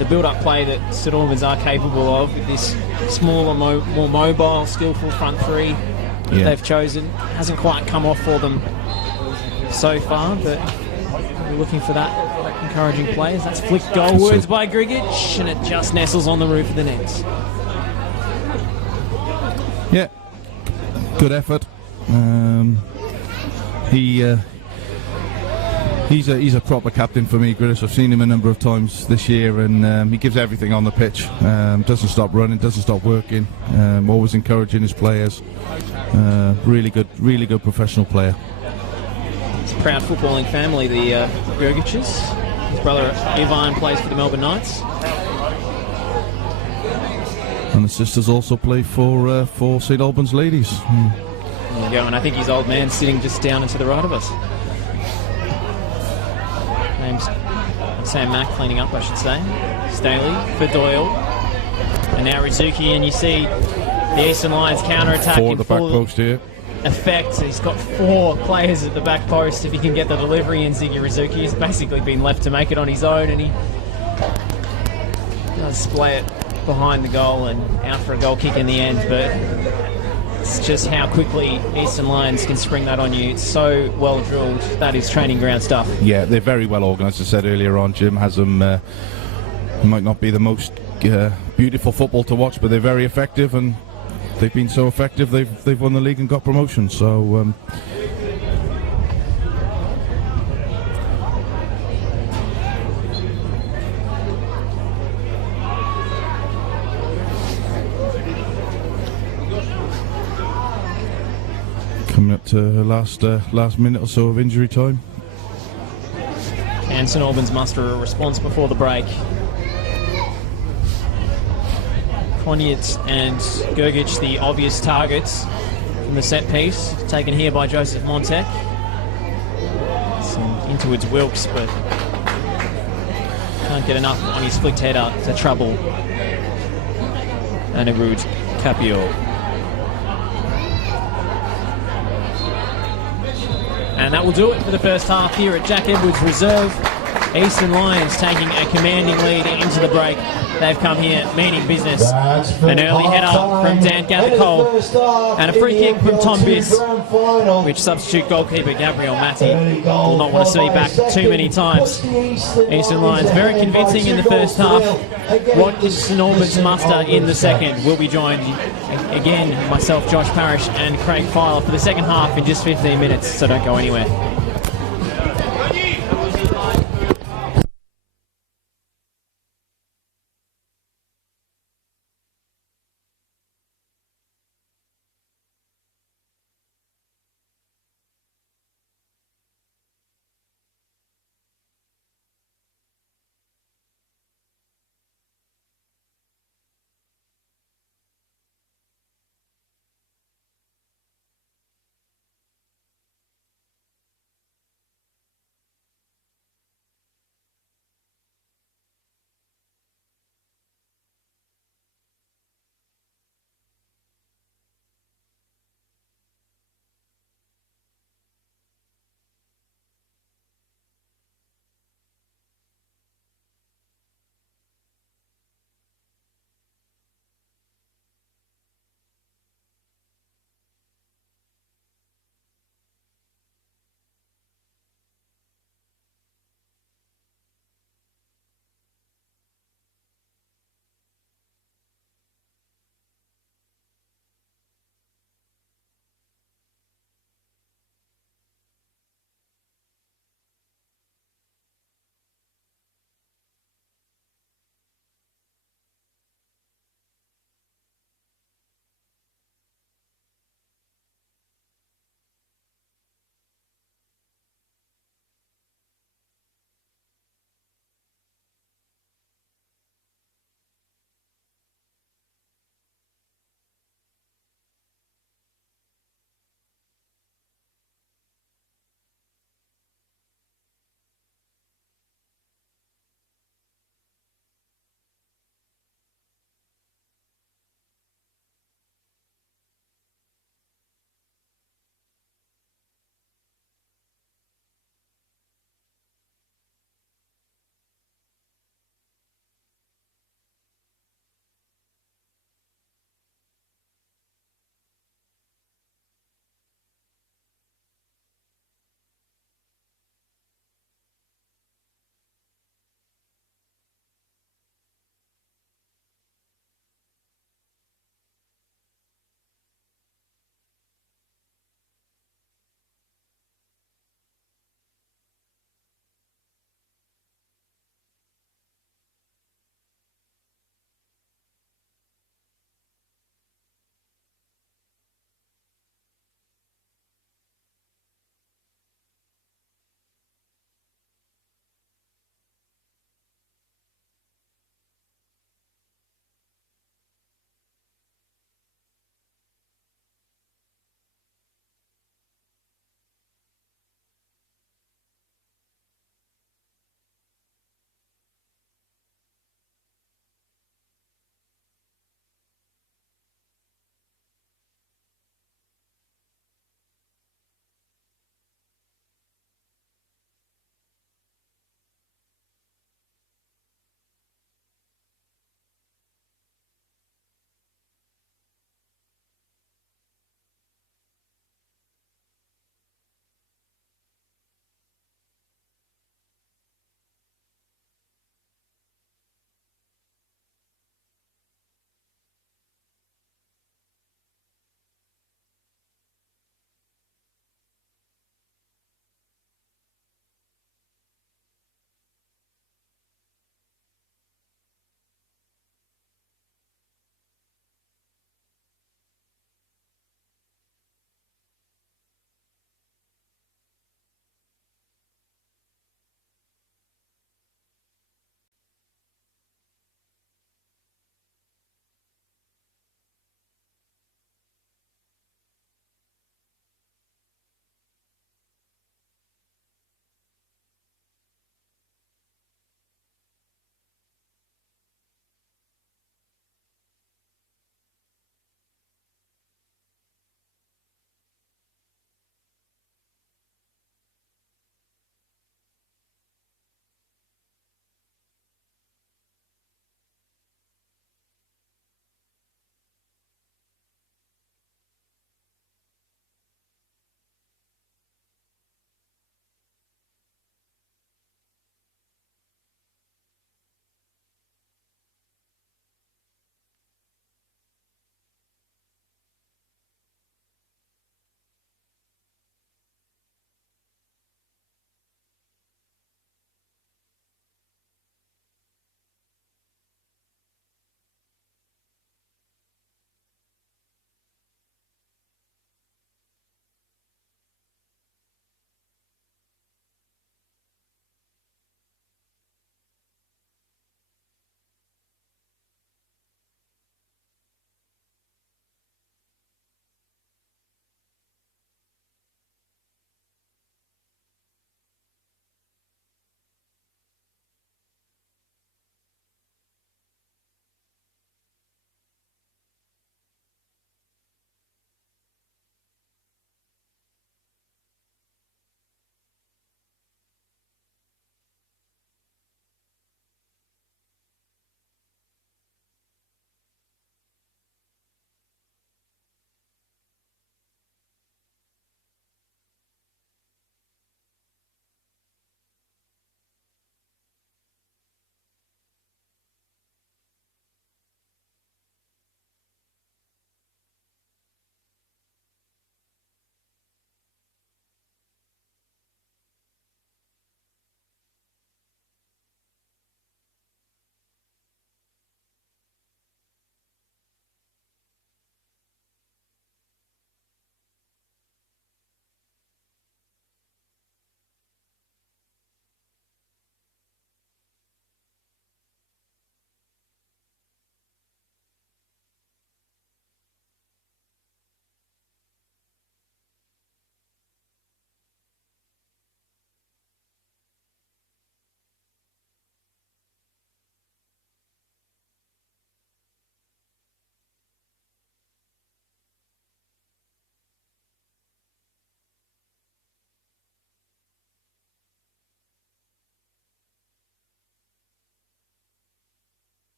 the build-up play that St Albans are capable of with this smaller, more mobile, skillful front three that they've chosen. Hasn't quite come off for them so far, but we're looking for that encouraging plays. That's flicked goalwards by Grigic, and it just nestles on the roof of the nets. Yeah, good effort. He's a proper captain for me, Grigic. I've seen him a number of times this year, and he gives everything on the pitch. Doesn't stop running, doesn't stop working. Always encouraging his players. Really good professional player. It's a proud footballing family, the Grigiches. His brother Ivan plays for the Melbourne Knights. And the sisters also play for St Albans Ladies. There you go, and I think his old man sitting just down and to the right of us. Name's Sam Mack cleaning up, I should say. Staley for Doyle. And now Rizuki, and you see the Eastern Lions counter-attack Four in at the back full post here. effect. He's got 4 players at the back post if he can get the delivery, and Ziggy Rizuki has basically been left to make it on his own, and he does splay it behind the goal and out for a goal kick in the end, but it's just how quickly Eastern Lions can spring that on you. It's so well drilled. That is training ground stuff. Yeah, they're very well organised. As I said earlier on, Jim has them. Might not be the most beautiful football to watch, but they're very effective, and they've been so effective they've won the league and got promotion. So. Coming up to the last minute or so of injury time. And St Albans muster a response before the break. Konyet and Gergic, the obvious targets from the set piece, taken here by Joseph Montek. Some in towards Wilkes, but can't get enough on his flicked header to trouble Anirudh Capio. And that will do it for the first half here at Jack Edwards Reserve. Eastern Lions taking a commanding lead into the break. They've come here meaning business. An early header from Dan Gathercole and a free kick from Tom Biss, which substitute goalkeeper Gabriel Matti will not want to see back too many times. Eastern Lions very convincing in the first half. What did St Albans muster in the second? We'll be joined again, myself, Josh Parrish and Craig Filer for the second half in just 15 minutes, so don't go anywhere.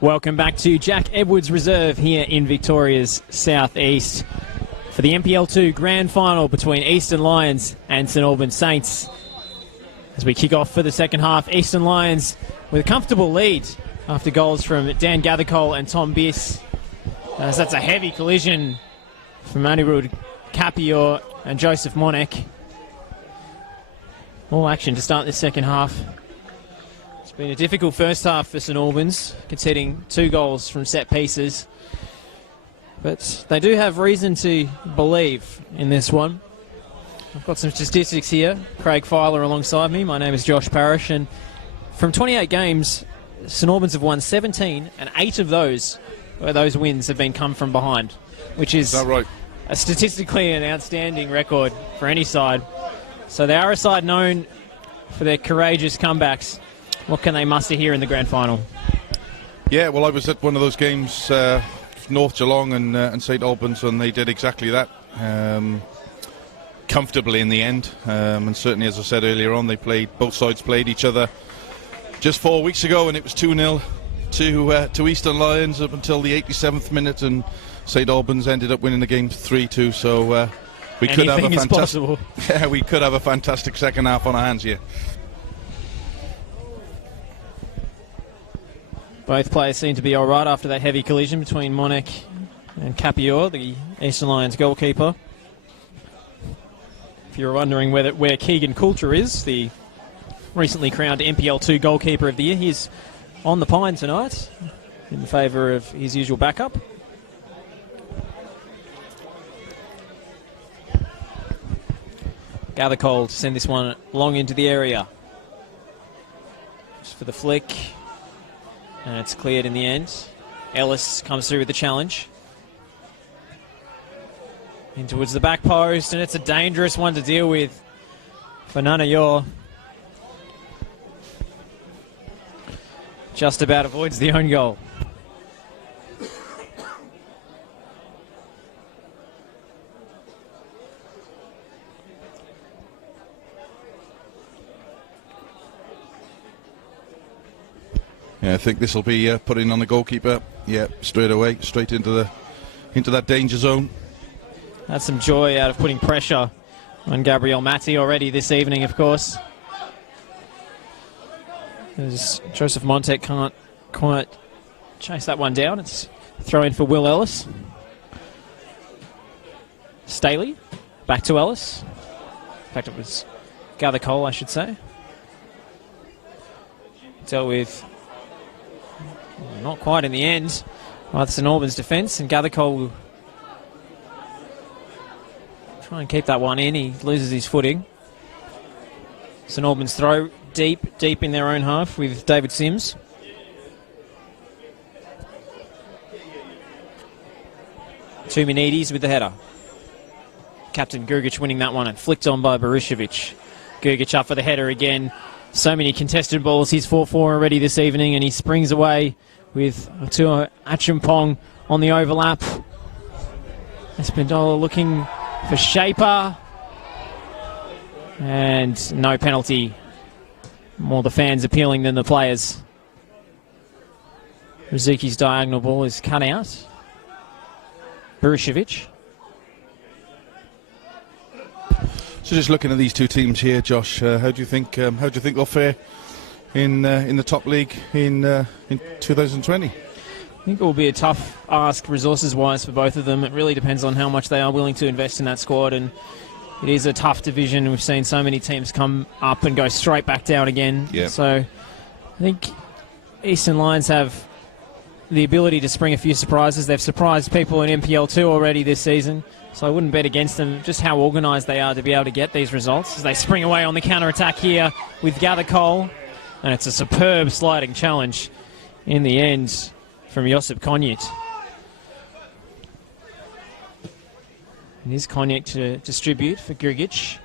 Welcome back to Jack Edwards Reserve here in Victoria's southeast for the NPL 2 Grand Final between Eastern Lions and St Albans Saints. As we kick off for the second half, Eastern Lions with a comfortable lead after goals from Dan Gathercole and Tom Biss. As that's a heavy collision from Anirudh Kapior and Joseph Monek. All action to start this second half. It's been a difficult first half for St Albans, conceding 2 goals from set pieces. But they do have reason to believe in this one. I've got some statistics here. Craig Filer alongside me. My name is Josh Parrish. And from 28 games, St Albans have won 17, and 8 of those wins have been come from behind, which is right? a statistically an outstanding record for any side. So they are a side known for their courageous comebacks. What can they muster here in the grand final? Yeah, well, I was at one of those games, North Geelong and St Albans, and they did exactly that. Comfortably in the end, and certainly, as I said earlier on, both sides played each other just 4 weeks ago, and it was 2-0 to Eastern Lions up until the 87th minute, and St Albans ended up winning the game 3-2. So we could have a fantastic, yeah, we could have a fantastic second half on our hands here. Both players seem to be all right after that heavy collision between Monek and Kapior, the Eastern Lions goalkeeper. If you're wondering where Keegan Coulter is, the recently crowned NPL 2 goalkeeper of the year, he's on the pine tonight in favour of his usual backup. Gathercole to send this one long into the area. Just for the flick. And it's cleared in the end. Ellis comes through with the challenge. In towards the back post, and it's a dangerous one to deal with for Nanayor. Just about avoids the own goal. Yeah, I think this will be putting on the goalkeeper. Yeah, straight away, straight into that danger zone. Had some joy out of putting pressure on Gabriel Matti already this evening, of course. As Joseph Montek can't quite chase that one down. It's throw in for Will Ellis. Staley, back to Ellis. In fact, it was Gathercole, I should say. Dealt with, not quite in the end, by the St Albans defence, and Gathercole will try and keep that one in. He loses his footing. St Albans throw deep in their own half with David Sims. Tumanides with the header. Captain Gugic winning that one and flicked on by Berishevic. Gugic up for the header again. So many contested balls. He's 4-4 already this evening, and he springs away with Atua Achimpong on the overlap. Espindola looking for Shaper. And no penalty. More the fans appealing than the players. Rizuki's diagonal ball is cut out. Berishevic. So just looking at these two teams here, Josh, how do you think they'll fare in the top league in 2020? I think it will be a tough ask resources-wise for both of them. It really depends on how much they are willing to invest in that squad, and it is a tough division. We've seen so many teams come up and go straight back down again. Yeah. So I think Eastern Lions have the ability to spring a few surprises. They've surprised people in NPL 2 already this season, so I wouldn't bet against them. Just how organised they are to be able to get these results as they spring away on the counter-attack here with Gathercole. And it's a superb sliding challenge in the end from Josip Konjic. It is Konjic to distribute for Gugic.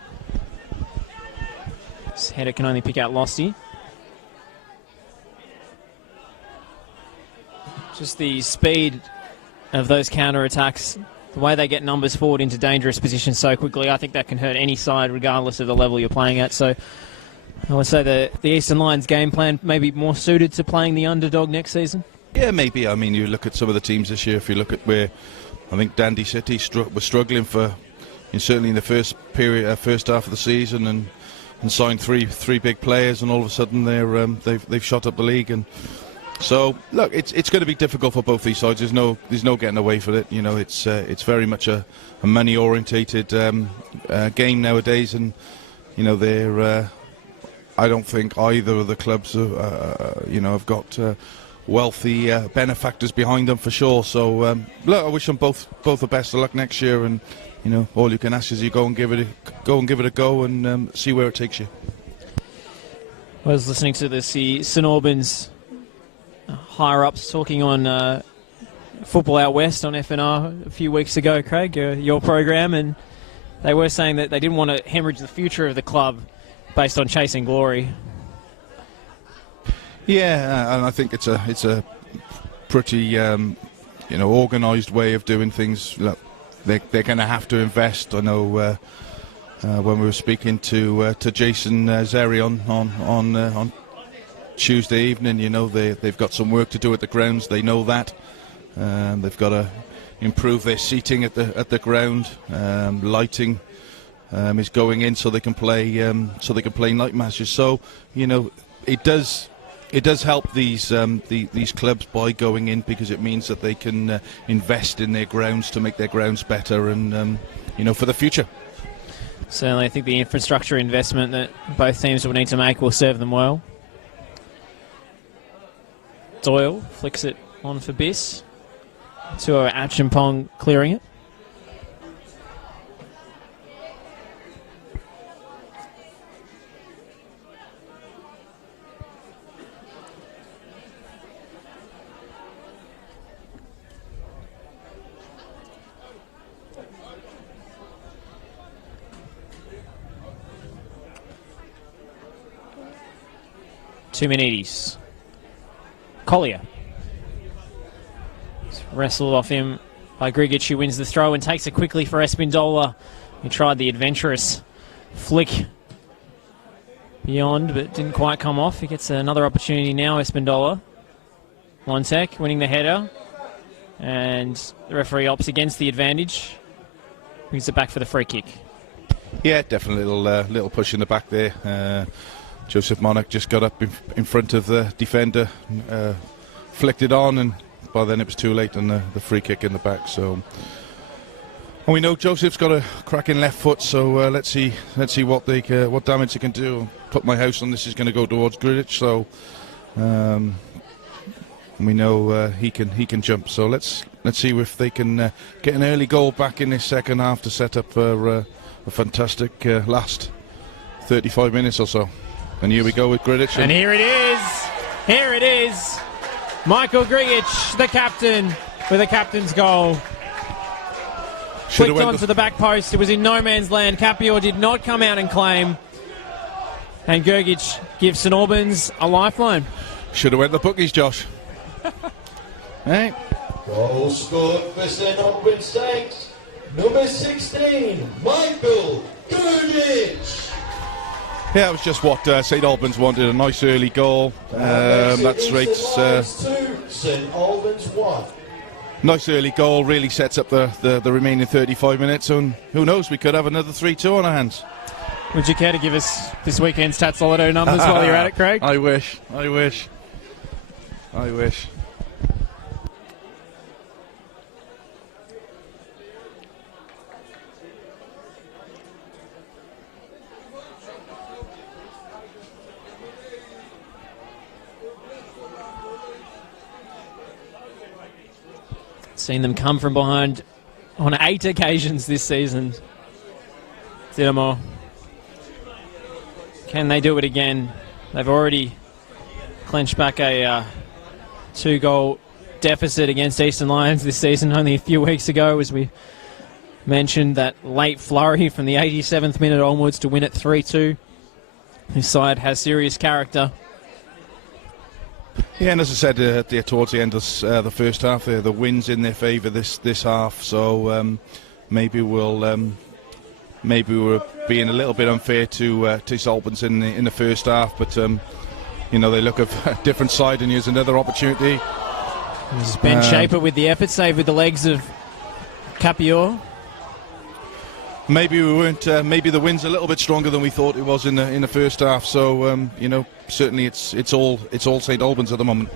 This header can only pick out Losty. Just the speed of those counter-attacks, the way they get numbers forward into dangerous positions so quickly, I think that can hurt any side regardless of the level you're playing at. So I would say the Eastern Lions game plan may be more suited to playing the underdog next season. Yeah, maybe. I mean, you look at some of the teams this year, if you look at where I think Dundee City was struggling certainly in the first half of the season, and signed three big players, and all of a sudden they've shot up the league. And so look, it's going to be difficult for both these sides. There's no getting away from it. You know, it's very much a money orientated game nowadays, and you know I don't think either of the clubs have got wealthy benefactors behind them for sure. So look, I wish them both the best of luck next year, and you know, all you can ask is you go and give it a go and see where it takes you. I was listening to the St Albans higher ups talking on Football Out West on FNR a few weeks ago, Craig, your program, and they were saying that they didn't want to hemorrhage the future of the club based on chasing glory. Yeah, and I think it's a pretty organised way of doing things. Look, they're going to have to invest. I know when we were speaking to Jason Zeri on Tuesday evening, you know, they've got some work to do at the grounds. They know that. They've got to improve their seating at the ground. Lighting is going in so they can play night matches. So you know, it does help these clubs by going in, because it means that they can invest in their grounds to make their grounds better, and for the future. Certainly, I think the infrastructure investment that both teams will need to make will serve them well. Doyle flicks it on for Biss. To Achimpong clearing it. Tumanides. Collier. It's wrestled off him by Grigic, who wins the throw and takes it quickly for Espindola, who tried the adventurous flick beyond, but didn't quite come off. He gets another opportunity now, Espindola. Montek winning the header, and the referee opts against the advantage. Brings it back for the free kick. Yeah, definitely a little push in the back there. Joseph Monarch just got up in front of the defender, flicked it on, and by then it was too late, and the free kick in the back. So, and we know Joseph's got a cracking left foot, so let's see what damage he can do. Put my house on this is going to go towards Grigic, so we know he can jump. So let's see if they can get an early goal back in this second half to set up for a fantastic last 35 minutes or so. And here we go with Grigic. And here it is. Here it is. Michael Grigic, the captain, with a captain's goal. Flicked onto the back post. It was in no man's land. Capio did not come out and claim. And Grigic gives St Albans a lifeline. Should have went the bookies, Josh. Hey. Goal scored for St Albans Saints. Number 16, Michael Grigic. Yeah, it was just what St Albans wanted, a nice early goal. That's right. St Albans 1. Nice early goal, really sets up the remaining 35 minutes, and who knows, we could have another 3-2 on our hands. Would you care to give us this weekend's Tatsolodo numbers while you're at it, Craig? I wish. Seen them come from behind on 8 occasions this season. Dinamo. Can they do it again? They've already clenched back a 2-goal deficit against Eastern Lions this season only a few weeks ago, as we mentioned, that late flurry from the 87th minute onwards to win it 3-2. His side has serious character. Yeah, and as I said there towards the end of the first half, the wins in their favour this half. So maybe we're being a little bit unfair to Albans in the first half, but they look a different side, and here's another opportunity. There's Ben Shaper with the effort, save with the legs of Capio. Maybe we weren't. Maybe the wind's a little bit stronger than we thought it was in the first half. So certainly it's all St Albans at the moment.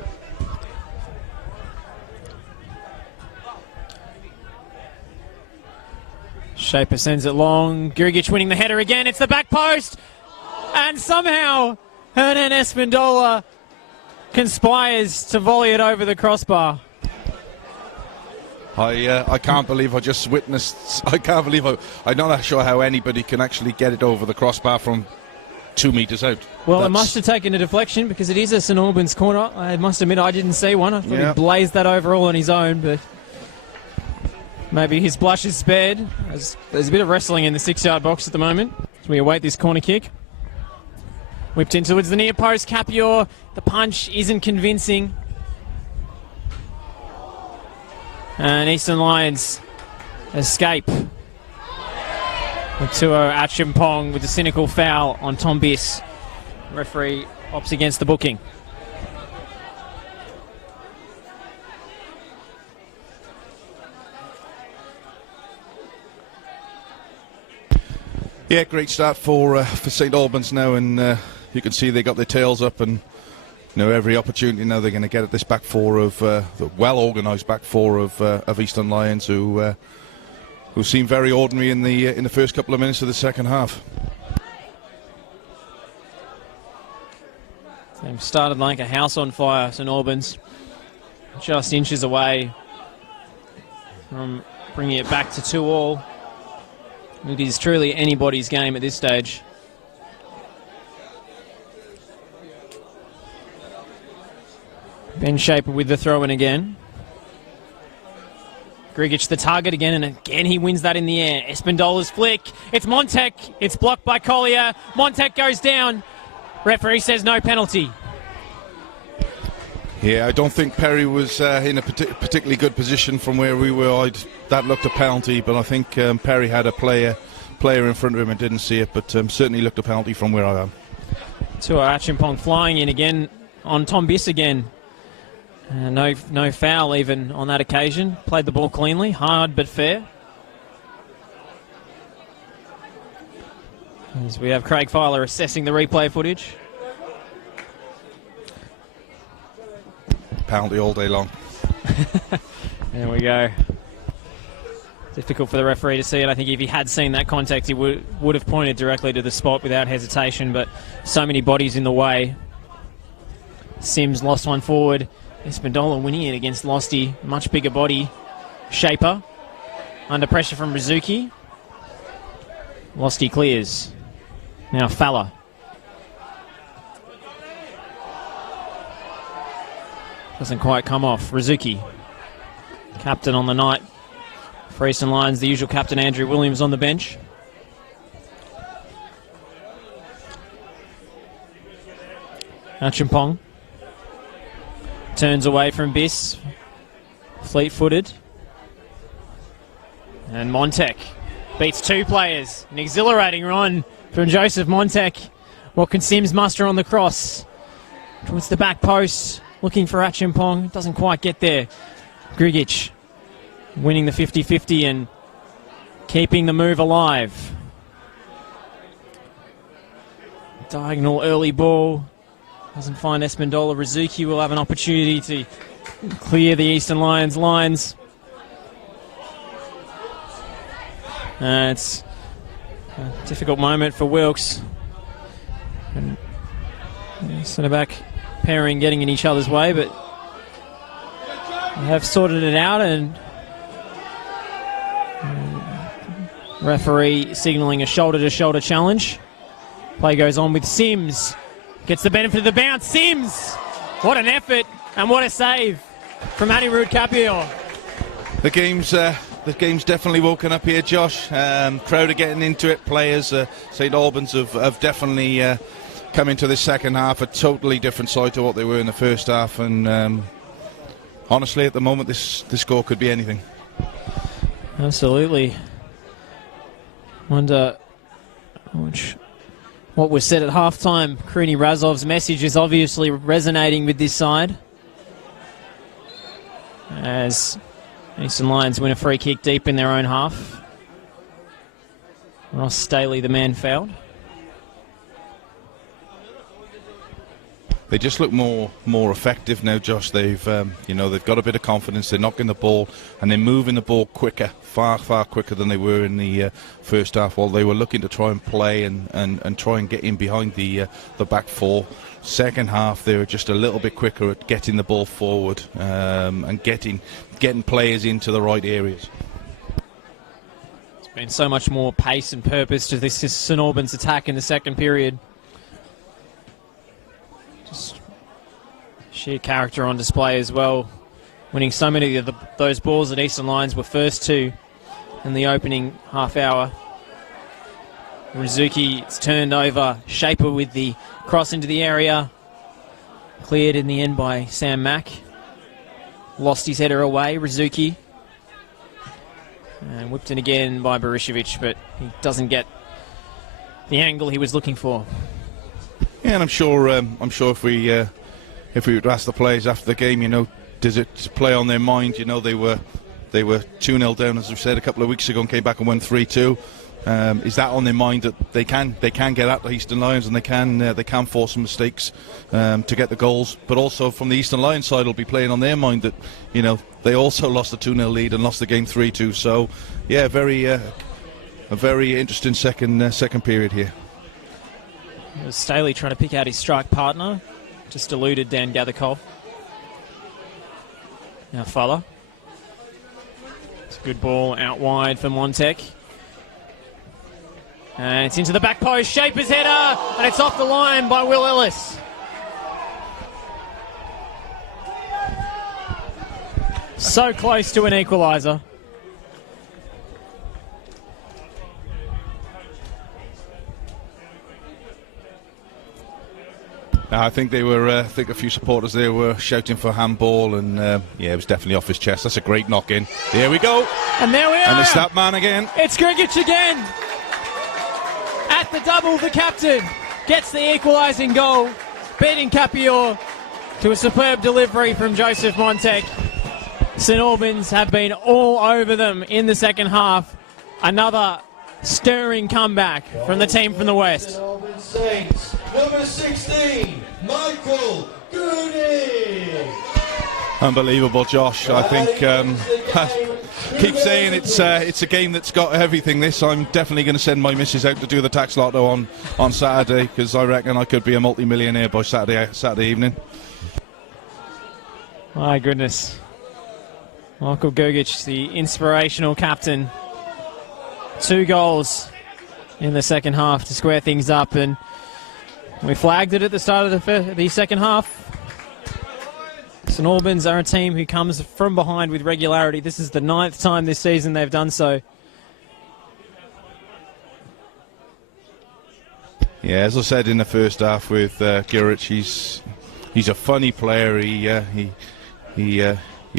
Shaper sends it long. Grigic winning the header again. It's the back post, and somehow Hernan Espindola conspires to volley it over the crossbar. I can't believe I just witnessed. I can't believe I'm not sure how anybody can actually get it over the crossbar from 2 metres out. Well, it must have taken a deflection because it is a St Albans corner. I must admit I didn't see one. I thought he blazed that over all on his own, but maybe his blush is spared. There's a bit of wrestling in the 6-yard box at the moment as we await this corner kick. Whipped in towards the near post. Capio, the punch isn't convincing. And Eastern Lions escape. Tuo Achimpong with a cynical foul on Tom Biss. Referee opts against the booking. Yeah, great start for St Albans now, and you can see they got their tails up, and every opportunity now they're going to get at this back four of the well-organised back four of Eastern Lions, who seemed very ordinary in the first couple of minutes of the second half. They've started like a house on fire, St Albans, just inches away from bringing it back to 2-2. It is truly anybody's game at this stage. Ben Shaper with the throw-in again. Grigic the target again, and again he wins that in the air. Espindola's flick. It's Montek. It's blocked by Collier. Montek goes down. Referee says no penalty. Yeah, I don't think Perry was in a particularly good position from where we were. That looked a penalty, but I think Perry had a player in front of him and didn't see it, but certainly looked a penalty from where I am. Tuo Achimpong flying in again on Tom Biss again. No foul even on that occasion. Played the ball cleanly, hard but fair. As we have Craig Filer assessing the replay footage. Penalty all day long. There we go. Difficult for the referee to see it. I think if he had seen that contact, he would have pointed directly to the spot without hesitation, but so many bodies in the way. Sims lost one forward. Espindola winning it against Losty. Much bigger body. Shaper. Under pressure from Rizuki. Losty clears. Now Falla. Doesn't quite come off. Rizuki. Captain on the night. For Eastern Lions, the usual captain Andrew Williams on the bench. Achimpong. Turns away from Biss. Fleet-footed. And Montek beats two players. An exhilarating run from Joseph Montek. What can Sims muster on the cross? Towards the back post. Looking for Achimpong. Doesn't quite get there. Grigic winning the 50-50 and keeping the move alive. Diagonal early ball. Doesn't find Espindola. Rizuki will have an opportunity to clear the Eastern Lions lines. It's a difficult moment for Wilkes. And centre back pairing getting in each other's way, but they have sorted it out, and referee signalling a shoulder-to-shoulder challenge. Play goes on with Sims. Gets the benefit of the bounce. Sims! What an effort and what a save from Anirudh Capio. The game's definitely woken up here, Josh. Crowd are getting into it. Players, St Albans have definitely come into this second half a totally different side to what they were in the first half, and honestly, at the moment, this score could be anything. Absolutely. Wonder what was said at halftime. Kruni Razov's message is obviously resonating with this side, as Eastern Lions win a free kick deep in their own half. Ross Staley, the man fouled. They just look more effective now, Josh. They've they've got a bit of confidence. They're knocking the ball and they're moving the ball quicker, far quicker than they were in the first half. While they were looking to try and play and try and get in behind the back four. Second half, they were just a little bit quicker at getting the ball forward and getting players into the right areas. There's been so much more pace and purpose to this St Albans attack in the second period. Just sheer character on display as well, winning so many of those balls that Eastern Lions were first to in the opening half hour. Rizuki, it's turned over. Shaper with the cross into the area. Cleared in the end by Sam Mack. Lost his header away, Rizuki. And whipped in again by Berishevic, but he doesn't get the angle he was looking for. Yeah, and I'm sure if we would ask the players after the game, does it play on their mind? They were 2-0 down, as we said a couple of weeks ago, and came back and won 3-2. Is that on their mind that they can get at the Eastern Lions and they can force some mistakes to get the goals? But also from the Eastern Lions side, it'll be playing on their mind that they also lost a 2-0 lead and lost the game 3-2. So yeah, a very interesting second period here. Staley trying to pick out his strike partner, just eluded Dan Gathercole. Now Fuller. It's a good ball out wide for Montec. And it's into the back post, Shaper's header, and it's off the line by Will Ellis. So close to an equaliser. I think a few supporters there were shouting for handball, and it was definitely off his chest. That's a great knock-in. There we go. And there we are. And it's that man again. It's Grigic again. At the double, the captain gets the equalising goal, beating Capior to a superb delivery from Joseph Montec. St Albans have been all over them in the second half. Another stirring comeback from the team from the West. Saints, number 16, Michael Goody. Unbelievable, Josh. I think keep saying it's a game that's got everything. I'm definitely going to send my missus out to do the tax lotto on Saturday, because I reckon I could be a multi-millionaire by Saturday evening. My goodness. Michael Gogic, the inspirational captain. 2 goals in the second half to square things up, and we flagged it at the start of the second half. St Albans are a team who comes from behind with regularity. This is the 9th time this season they've done so. Yeah, as I said in the first half with Guric, he's a funny player. He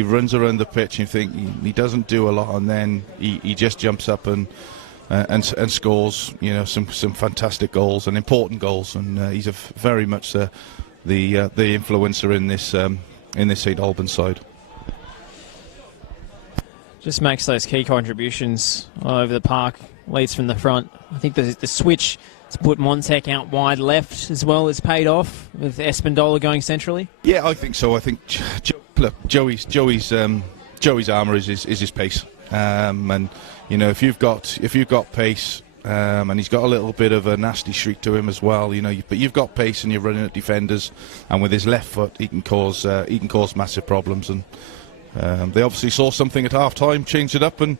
runs around the pitch and you think he doesn't do a lot, and then he just jumps up and scores some fantastic goals and important goals, and he's very much the influencer in this St Albans side. Just makes those key contributions all over the park, leads from the front. I think the switch to put Montec out wide left as well has paid off, with Espandola going centrally. Yeah, I think so. I think Joey's armour is his pace, and if you've got pace, and he's got a little bit of a nasty streak to him as well, but you've got pace and you're running at defenders, and with his left foot he can cause massive problems. And they obviously saw something at half time, changed it up, and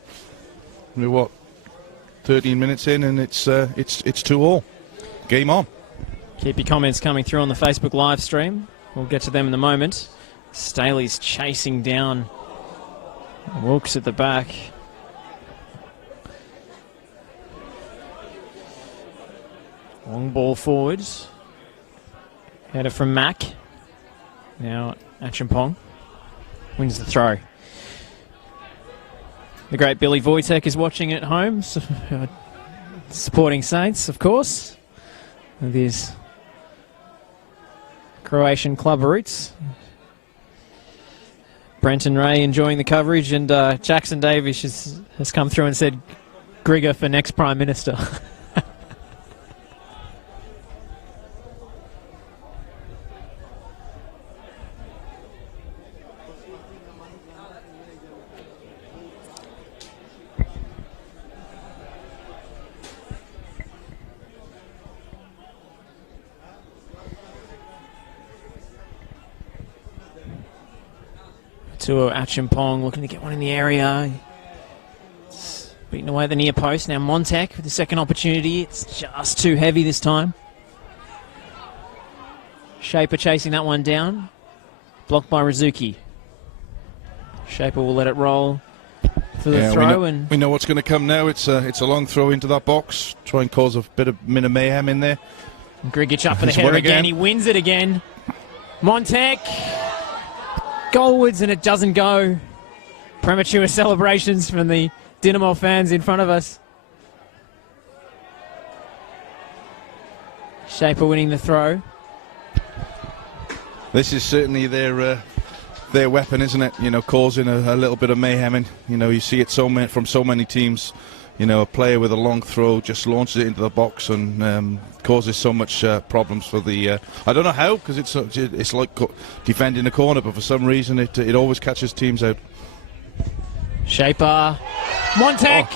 13 minutes in, and it's 2-2. Game on. Keep your comments coming through on the Facebook live stream. We'll get to them in a moment. Staley's chasing down Wilkes at the back. Long ball forwards. Header from Mack. Now Achimpong wins the throw. The great Billy Wojtek is watching at home, supporting Saints, of course, with his Croatian club roots. Brenton Ray enjoying the coverage, and Jackson Davis has come through and said Grigor for next Prime Minister. 2 Achimpong looking to get one in the area. It's beaten away at the near post. Now Montek with the second opportunity. It's just too heavy this time. Shaper chasing that one down. Blocked by Rizuki. Shaper will let it roll for the throw. We know what's going to come now. It's a long throw into that box. Try and cause a bit of mayhem in there. Grigic up for the header again. He wins it again. Montek. Goalwards, and it doesn't go. Premature celebrations from the Dinamo fans in front of us. Shaper winning the throw. This is certainly their weapon, isn't it? You know, causing a little bit of mayhem. And, you know, you see it from so many teams. You know, a player with a long throw just launches it into the box and causes so much problems for the... I don't know how, because it's like defending the corner, but for some reason it always catches teams out. Shaper. Montek.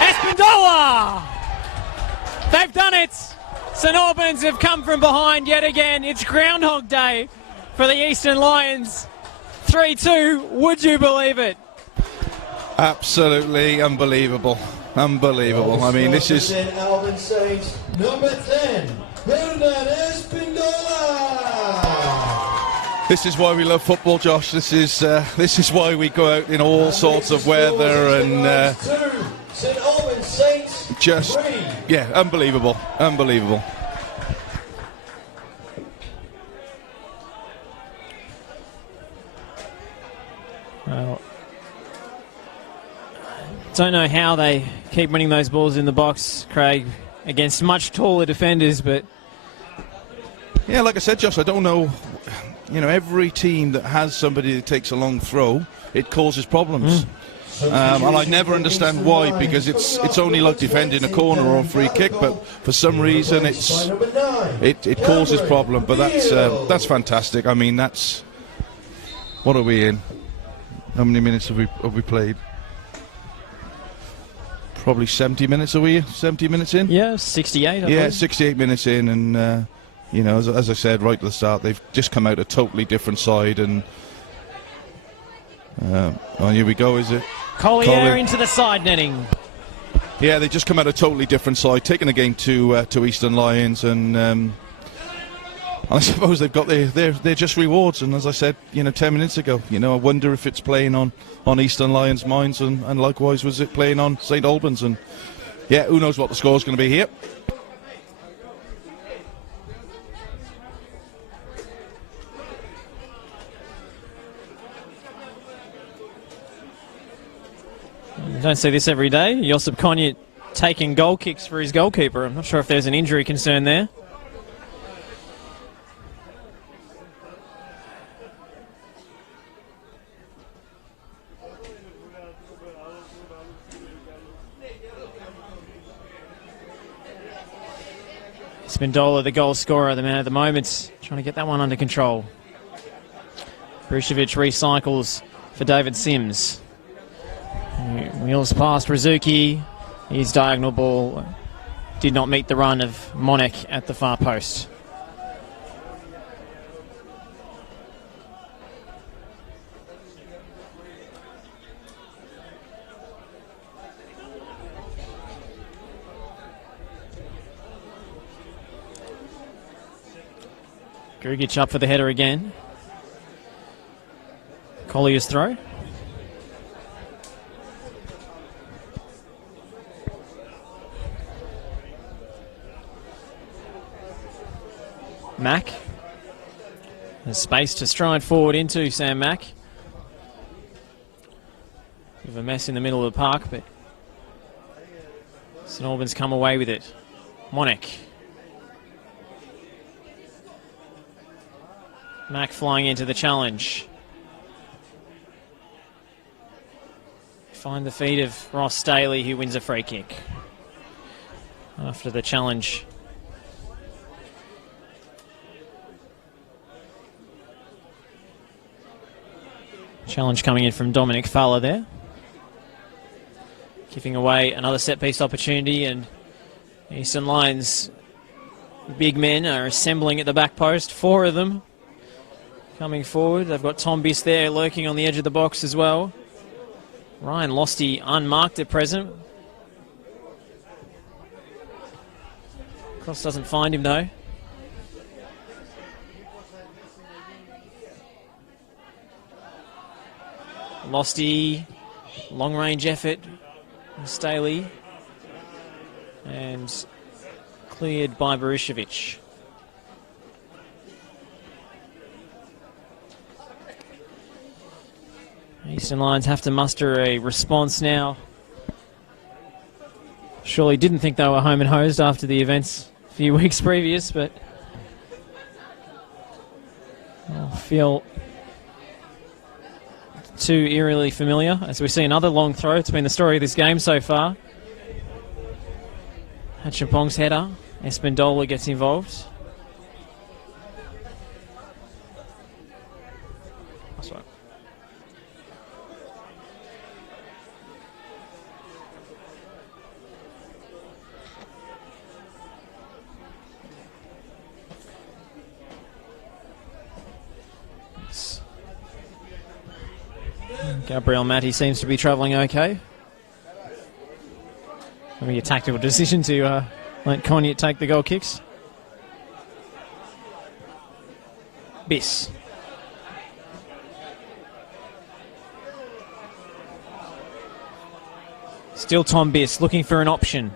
Espindola! They've done it! St Albans have come from behind yet again. It's Groundhog Day for the Eastern Lions. 3-2, would you believe it? Absolutely unbelievable. Unbelievable. I mean, this is... Albans Saints, number 10, Hernan Espindola. This is why we love football, Josh. This is why we go out in all sorts of weather and St Albans Saints, just, yeah, unbelievable. Unbelievable. Well, don't know how they keep winning those balls in the box, Craig, against much taller defenders, but... Yeah, like I said, Josh, I don't know. You know, every team that has somebody that takes a long throw, it causes problems. And I never understand why, because it's only like defending a corner or a free kick, but for some reason it causes problem. But that's fantastic. I mean, that's... What are we in? How many minutes have we played? Probably 70 minutes a week, 70 minutes in? Yeah, 68, I Yeah, believe. 68 minutes in, and, you know, as I said right at the start, they've just come out a totally different side, and... oh, here we go, is it? Collier into the side netting. Yeah, they just come out a totally different side, taking the game to Eastern Lions, and I suppose they've got their just rewards. And as I said, you know, 10 minutes ago, you know, I wonder if it's playing on Eastern Lions' minds, and likewise was it playing on St Albans. And yeah, who knows what the score's going to be here. You don't see this every day. Josip Konjic taking goal kicks for his goalkeeper. I'm not sure if there's an injury concern there. Spindola, the goal scorer, the man at the moment, trying to get that one under control. Brucevic recycles for David Sims. Wheels past Rizuki. His diagonal ball did not meet the run of Monek at the far post. Grugic up for the header again. Collier's throw. Mack. There's space to stride forward into Sam Mack. Bit of a mess in the middle of the park, but St Albans come away with it. Monek. Mack flying into the challenge. Find the feet of Ross Staley, who wins a free kick after the challenge. Challenge coming in from Dominic Fowler there. Giving away another set-piece opportunity, and Eastern Lions big men are assembling at the back post. 4 of them coming forward. They've got Tom Biss there lurking on the edge of the box as well. Ryan Losty unmarked at present. Cross doesn't find him though. Losty, long range effort. Staley. And cleared by Barishevic. Eastern Lions have to muster a response now. Surely didn't think they were home and hosed after the events a few weeks previous, but I feel too eerily familiar as we see another long throw. It's been the story of this game so far. Hatchampong's header. Espendola gets involved. That's right. Gabriel Matty seems to be travelling okay. Maybe a tactical decision to let Cognac take the goal kicks. Biss. Still Tom Biss looking for an option.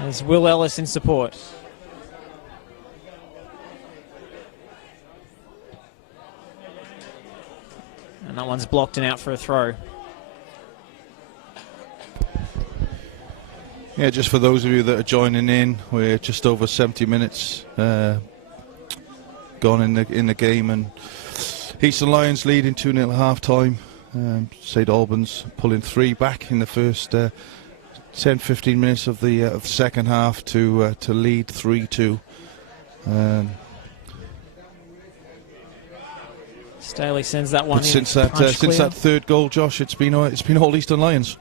There's Will Ellis in support. And that one's blocked and out for a throw. Yeah, just for those of you that are joining in, we're just over 70 minutes gone in the game, and Eastern Lions leading 2-0 at half time. St Albans pulling 3 back in the first 10-15 minutes of the second half to lead 3-2. Staley sends that one in. Since that third goal, Josh, it's been all Eastern Lions.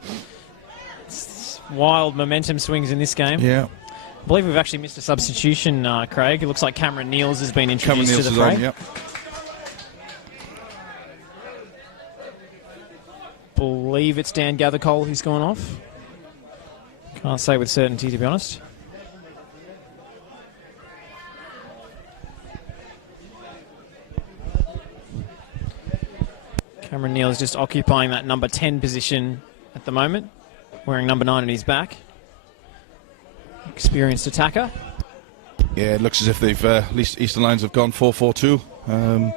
Wild momentum swings in this game. Yeah. I believe we've actually missed a substitution, Craig. It looks like Cameron Neals has been introduced to the fray. Yep. Believe it's Dan Gathercole who's gone off. Can't say with certainty, to be honest. Cameron Neal is just occupying that number 10 position at the moment, wearing number 9 on his back. Experienced attacker. Yeah, it looks as if they've at least Eastern Lions have gone 4-4-2.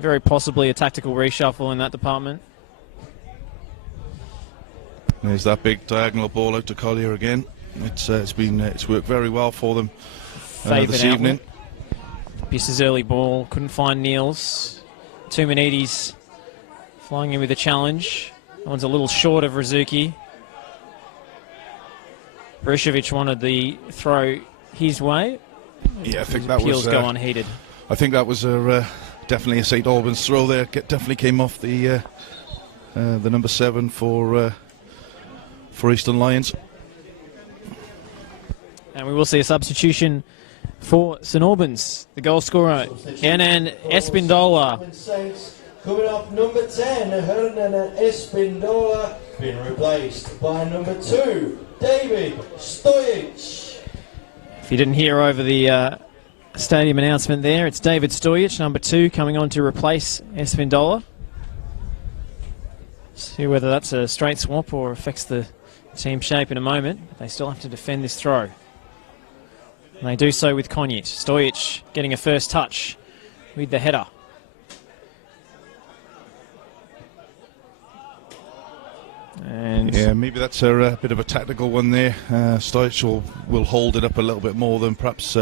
Very possibly a tactical reshuffle in that department. There's that big diagonal ball out to Collier again. It's worked very well for them this evening. Biss's early ball couldn't find Neals. Tumanides flying in with a challenge. That one's a little short of Rizuki. Barishevic wanted the throw his way. Yeah, I think that was go unheeded. I think that was definitely a St Albans throw there. Definitely came off the number 7 for Eastern Lions. And we will see a substitution for St Albans. The goal scorer, Hernan Espindola. Coming off number 10, Hernan Espindola, being replaced by number 2, David Stojic. If you didn't hear over the stadium announcement there, it's David Stojic, number 2, coming on to replace Espindola. See whether that's a straight swap or affects the team shape in a moment. But they still have to defend this throw. And they do so with Konjic. Stojic getting a first touch with the header. And yeah, maybe that's a bit of a tactical one there. Stojic will hold it up a little bit more than perhaps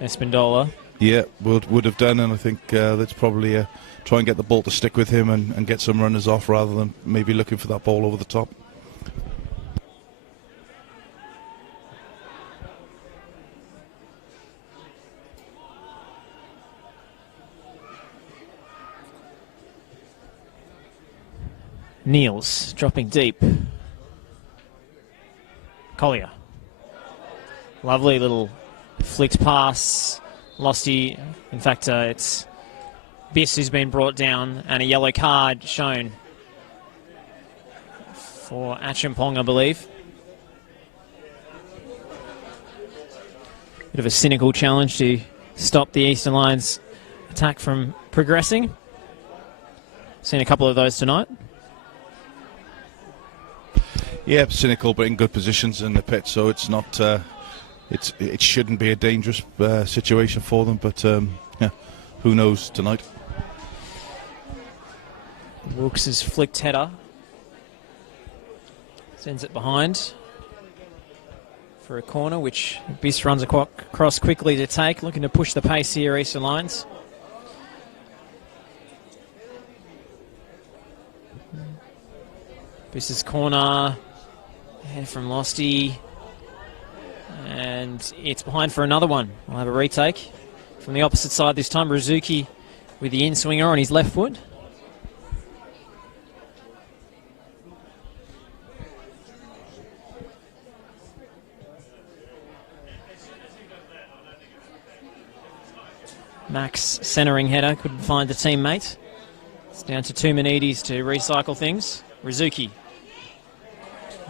Espindola. Yeah, would have done, and I think that's probably try and get the ball to stick with him and get some runners off rather than maybe looking for that ball over the top. Niels dropping deep. Collier. Lovely little flicked pass. Losty. In fact, it's Biss who's been brought down and a yellow card shown for Achimpong, I believe. Bit of a cynical challenge to stop the Eastern Lions attack from progressing. Seen a couple of those tonight. Yeah, cynical, but in good positions in the pit, so it's not. It shouldn't be a dangerous situation for them, but yeah, who knows tonight? Wilkes' flicked header sends it behind for a corner, which Biss runs across quickly to take, looking to push the pace here, Eastern Lions. Biss's corner, head from Losty, and it's behind for another one. We'll have a retake from the opposite side this time. Rizuki with the in-swinger on his left foot. Max centering header, couldn't find a teammate. It's down to Tumanides to recycle things. Rizuki.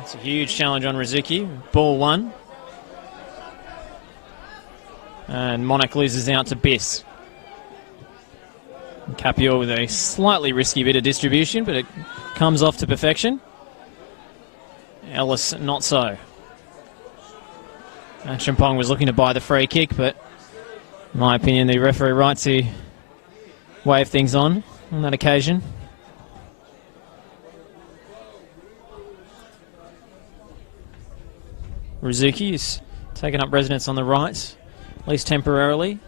It's a huge challenge on Rizuki. Ball one. And Monac loses out to Biss. Capio with a slightly risky bit of distribution, but it comes off to perfection. Ellis not so. Achimpong was looking to buy the free kick, but in my opinion, the referee right to wave things on that occasion. Rizuki is taking up residence on the right, at least temporarily.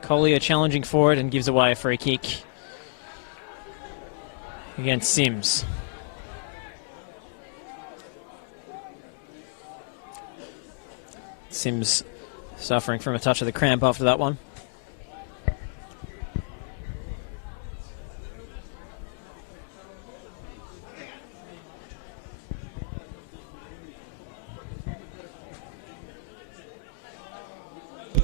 Collier challenging for it and gives away a free kick against Sims. Sims suffering from a touch of the cramp after that one.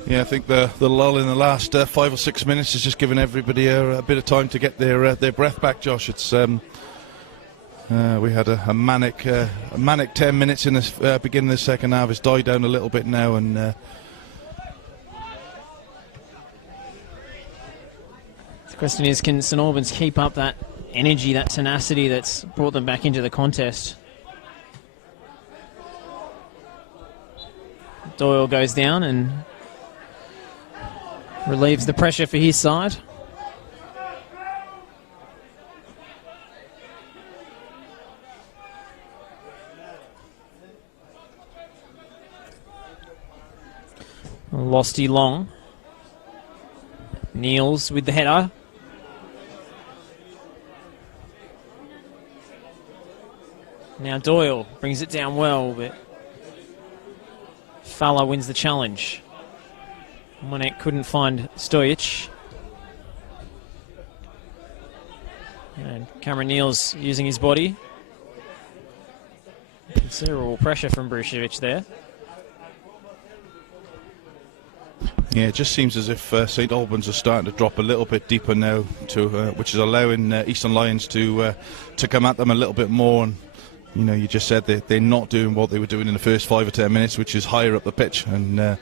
Yeah, I think the lull in the last 5 or 6 minutes has just given everybody a bit of time to get their breath back. Josh, it's we had a manic 10 minutes in the beginning of the second half. It's died down a little bit now, and the question is, can St Albans keep up that energy, that tenacity that's brought them back into the contest? Doyle goes down and relieves the pressure for his side. Losty long. Niels with the header. Now Doyle brings it down well, but Fowler wins the challenge. Monek couldn't find Stojic. And Cameron Niels using his body. Considerable pressure from Brucevic there. yeah, it just seems as if St Albans are starting to drop a little bit deeper now, which is allowing Eastern Lions to come at them a little bit more. And you know, you just said they're not doing what they were doing in the first 5 or 10 minutes, which is higher up the pitch. And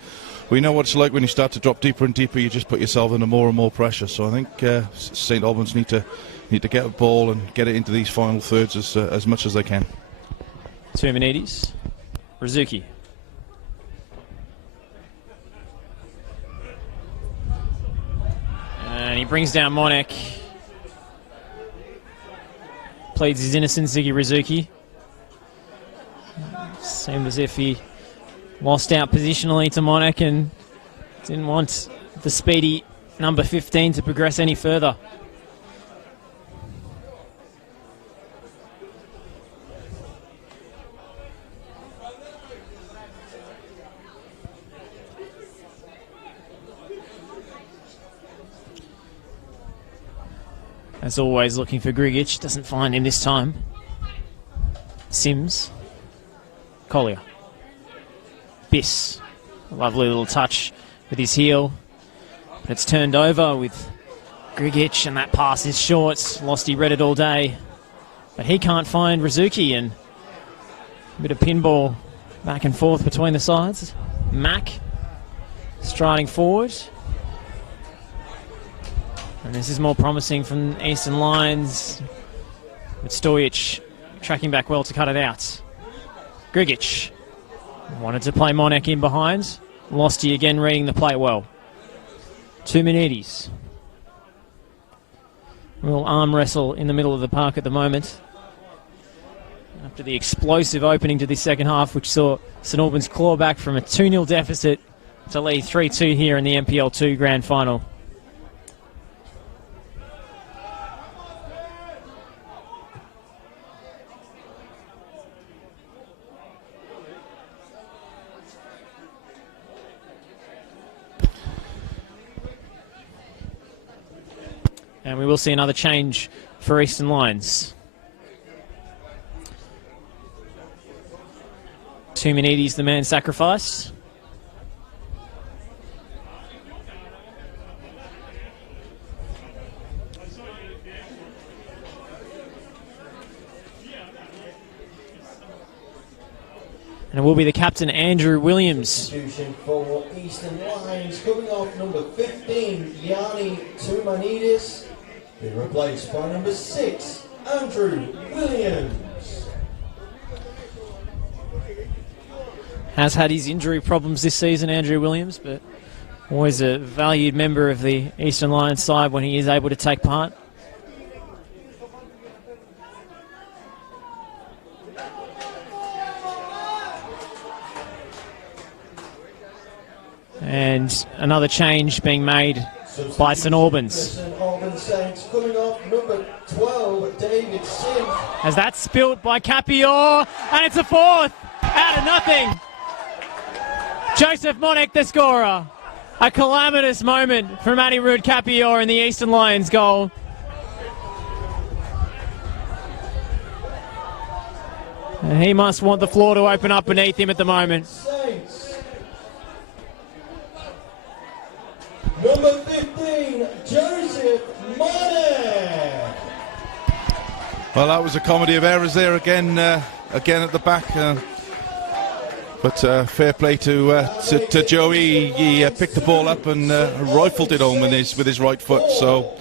we know what it's like when you start to drop deeper and deeper. You just put yourself under more and more pressure. So I think St Albans need to need to get a ball and get it into these final thirds as much as they can. Tumanides, Rizuki. And he brings down Monek. Pleads his innocence, Ziggy Rizuki. Seemed as if he lost out positionally to Monek and didn't want the speedy number 15 to progress any further. As always, looking for Grigic. Doesn't find him this time. Sims. Collier. Biss. A lovely little touch with his heel. But it's turned over with Grigic, and that pass is short. Losty read it all day. But he can't find Rizuki, and a bit of pinball back and forth between the sides. Mack striding forward. And this is more promising from Eastern Lions. But Stojic tracking back well to cut it out. Grigic wanted to play Monek in behind. Losty again reading the play well. Tumanides. We'll arm wrestle in the middle of the park at the moment. After the explosive opening to this second half, which saw St Albans claw back from a 2-0 deficit to lead 3-2 here in the NPL 2 Grand Final. And we will see another change for Eastern Lions. Tumanides, the man sacrificed. And it will be the captain, Andrew Williams. Substitution for Eastern Lions, coming off number 15, Yanni Tumanides, being replaced by number 6, Andrew Williams. Has had his injury problems this season, Andrew Williams, but always a valued member of the Eastern Lions side when he is able to take part. And another change being made by St Albans. St Albans Saints coming off number 12, David Sim. As that's spilt by Capior, and it's a fourth out of nothing. Joseph Monek, the scorer. A calamitous moment from Anirudh Capior in the Eastern Lions goal. And he must want the floor to open up beneath him at the moment. Saints. Number 15, Joseph Monek. Well, that was a comedy of errors there again at the back. But fair play to Joey. He picked the ball up and rifled it home with his right foot. So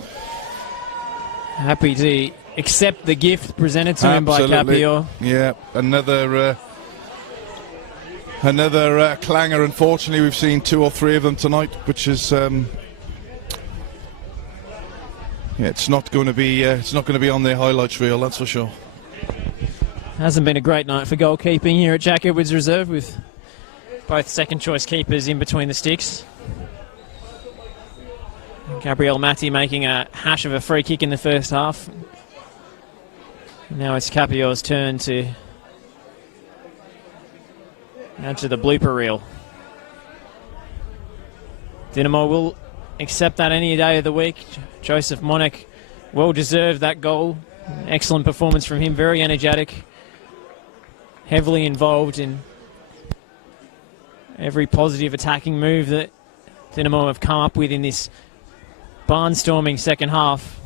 happy to accept the gift presented to him by Capior. Yeah, another clanger. Unfortunately, we've seen 2 or 3 of them tonight, which is it's not going to be on their highlights reel, that's for sure. Hasn't been a great night for goalkeeping here at Jack Edwards Reserve, with both second choice keepers in between the sticks. Gabriel Matti making a hash of a free kick in the first half. Now it's Capior's turn to add to the blooper reel. Dinamo will accept that any day of the week. Joseph Monek, well deserved that goal. Excellent performance from him, very energetic. Heavily involved in every positive attacking move that Dinamo have come up with in this barnstorming second half.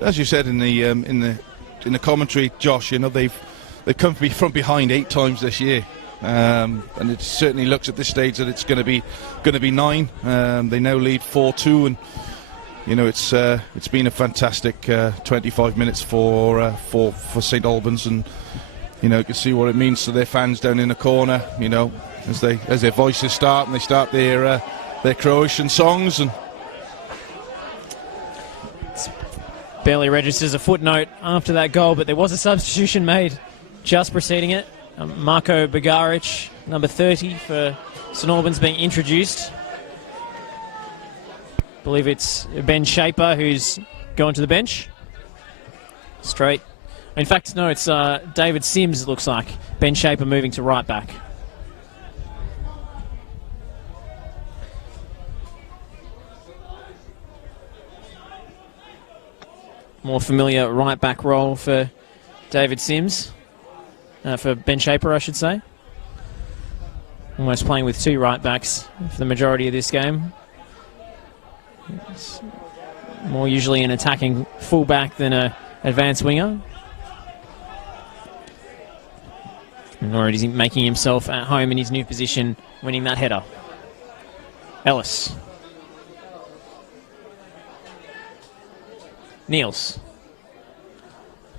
As you said in the commentary, Josh, you know they've come from behind 8 times this year, and it certainly looks at this stage that it's going to be 9. They now lead 4-2, and you know, it's been a fantastic 25 minutes for St Albans, and you know, you can see what it means to their fans down in the corner. You know, as their voices start and they start their Croatian songs, and barely registers a footnote after that goal, but there was a substitution made just preceding it. Marko Begaric, number 30 for St Albans, being introduced. I believe it's Ben Shaper who's gone to the bench. Straight. In fact, no, it's David Sims, it looks like. Ben Shaper moving to right back. More familiar right back role for David Sims. For Ben Shaper, I should say. Almost playing with two right backs for the majority of this game. It's more usually an attacking fullback than an advanced winger. Nor is he making himself at home in his new position, winning that header. Ellis. Niels.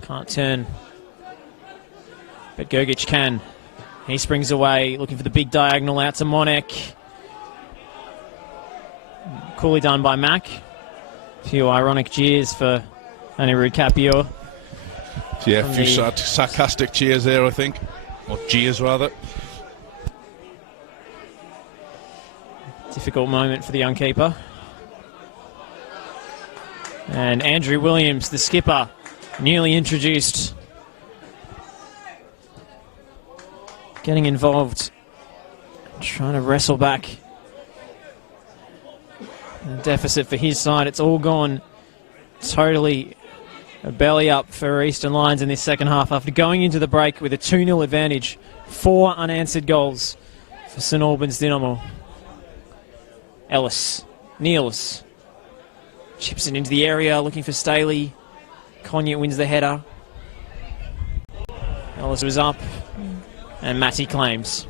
Can't turn. But Gergic can. He springs away, looking for the big diagonal out to Monek. Coolly done by Mack. A few ironic jeers for Anirudh Kapur. Yeah, a few sarcastic cheers there, I think. Or jeers, rather. Difficult moment for the young keeper. And Andrew Williams, the skipper, newly introduced. Getting involved. Trying to wrestle back. The deficit for his side. It's all gone totally a belly up for Eastern Lions in this second half after going into the break with a 2-0 advantage. 4 unanswered goals for St Albans Dynamo. Ellis. Niels. Chips it into the area, looking for Staley. Cognac wins the header. Ellis was up, and Matty claims.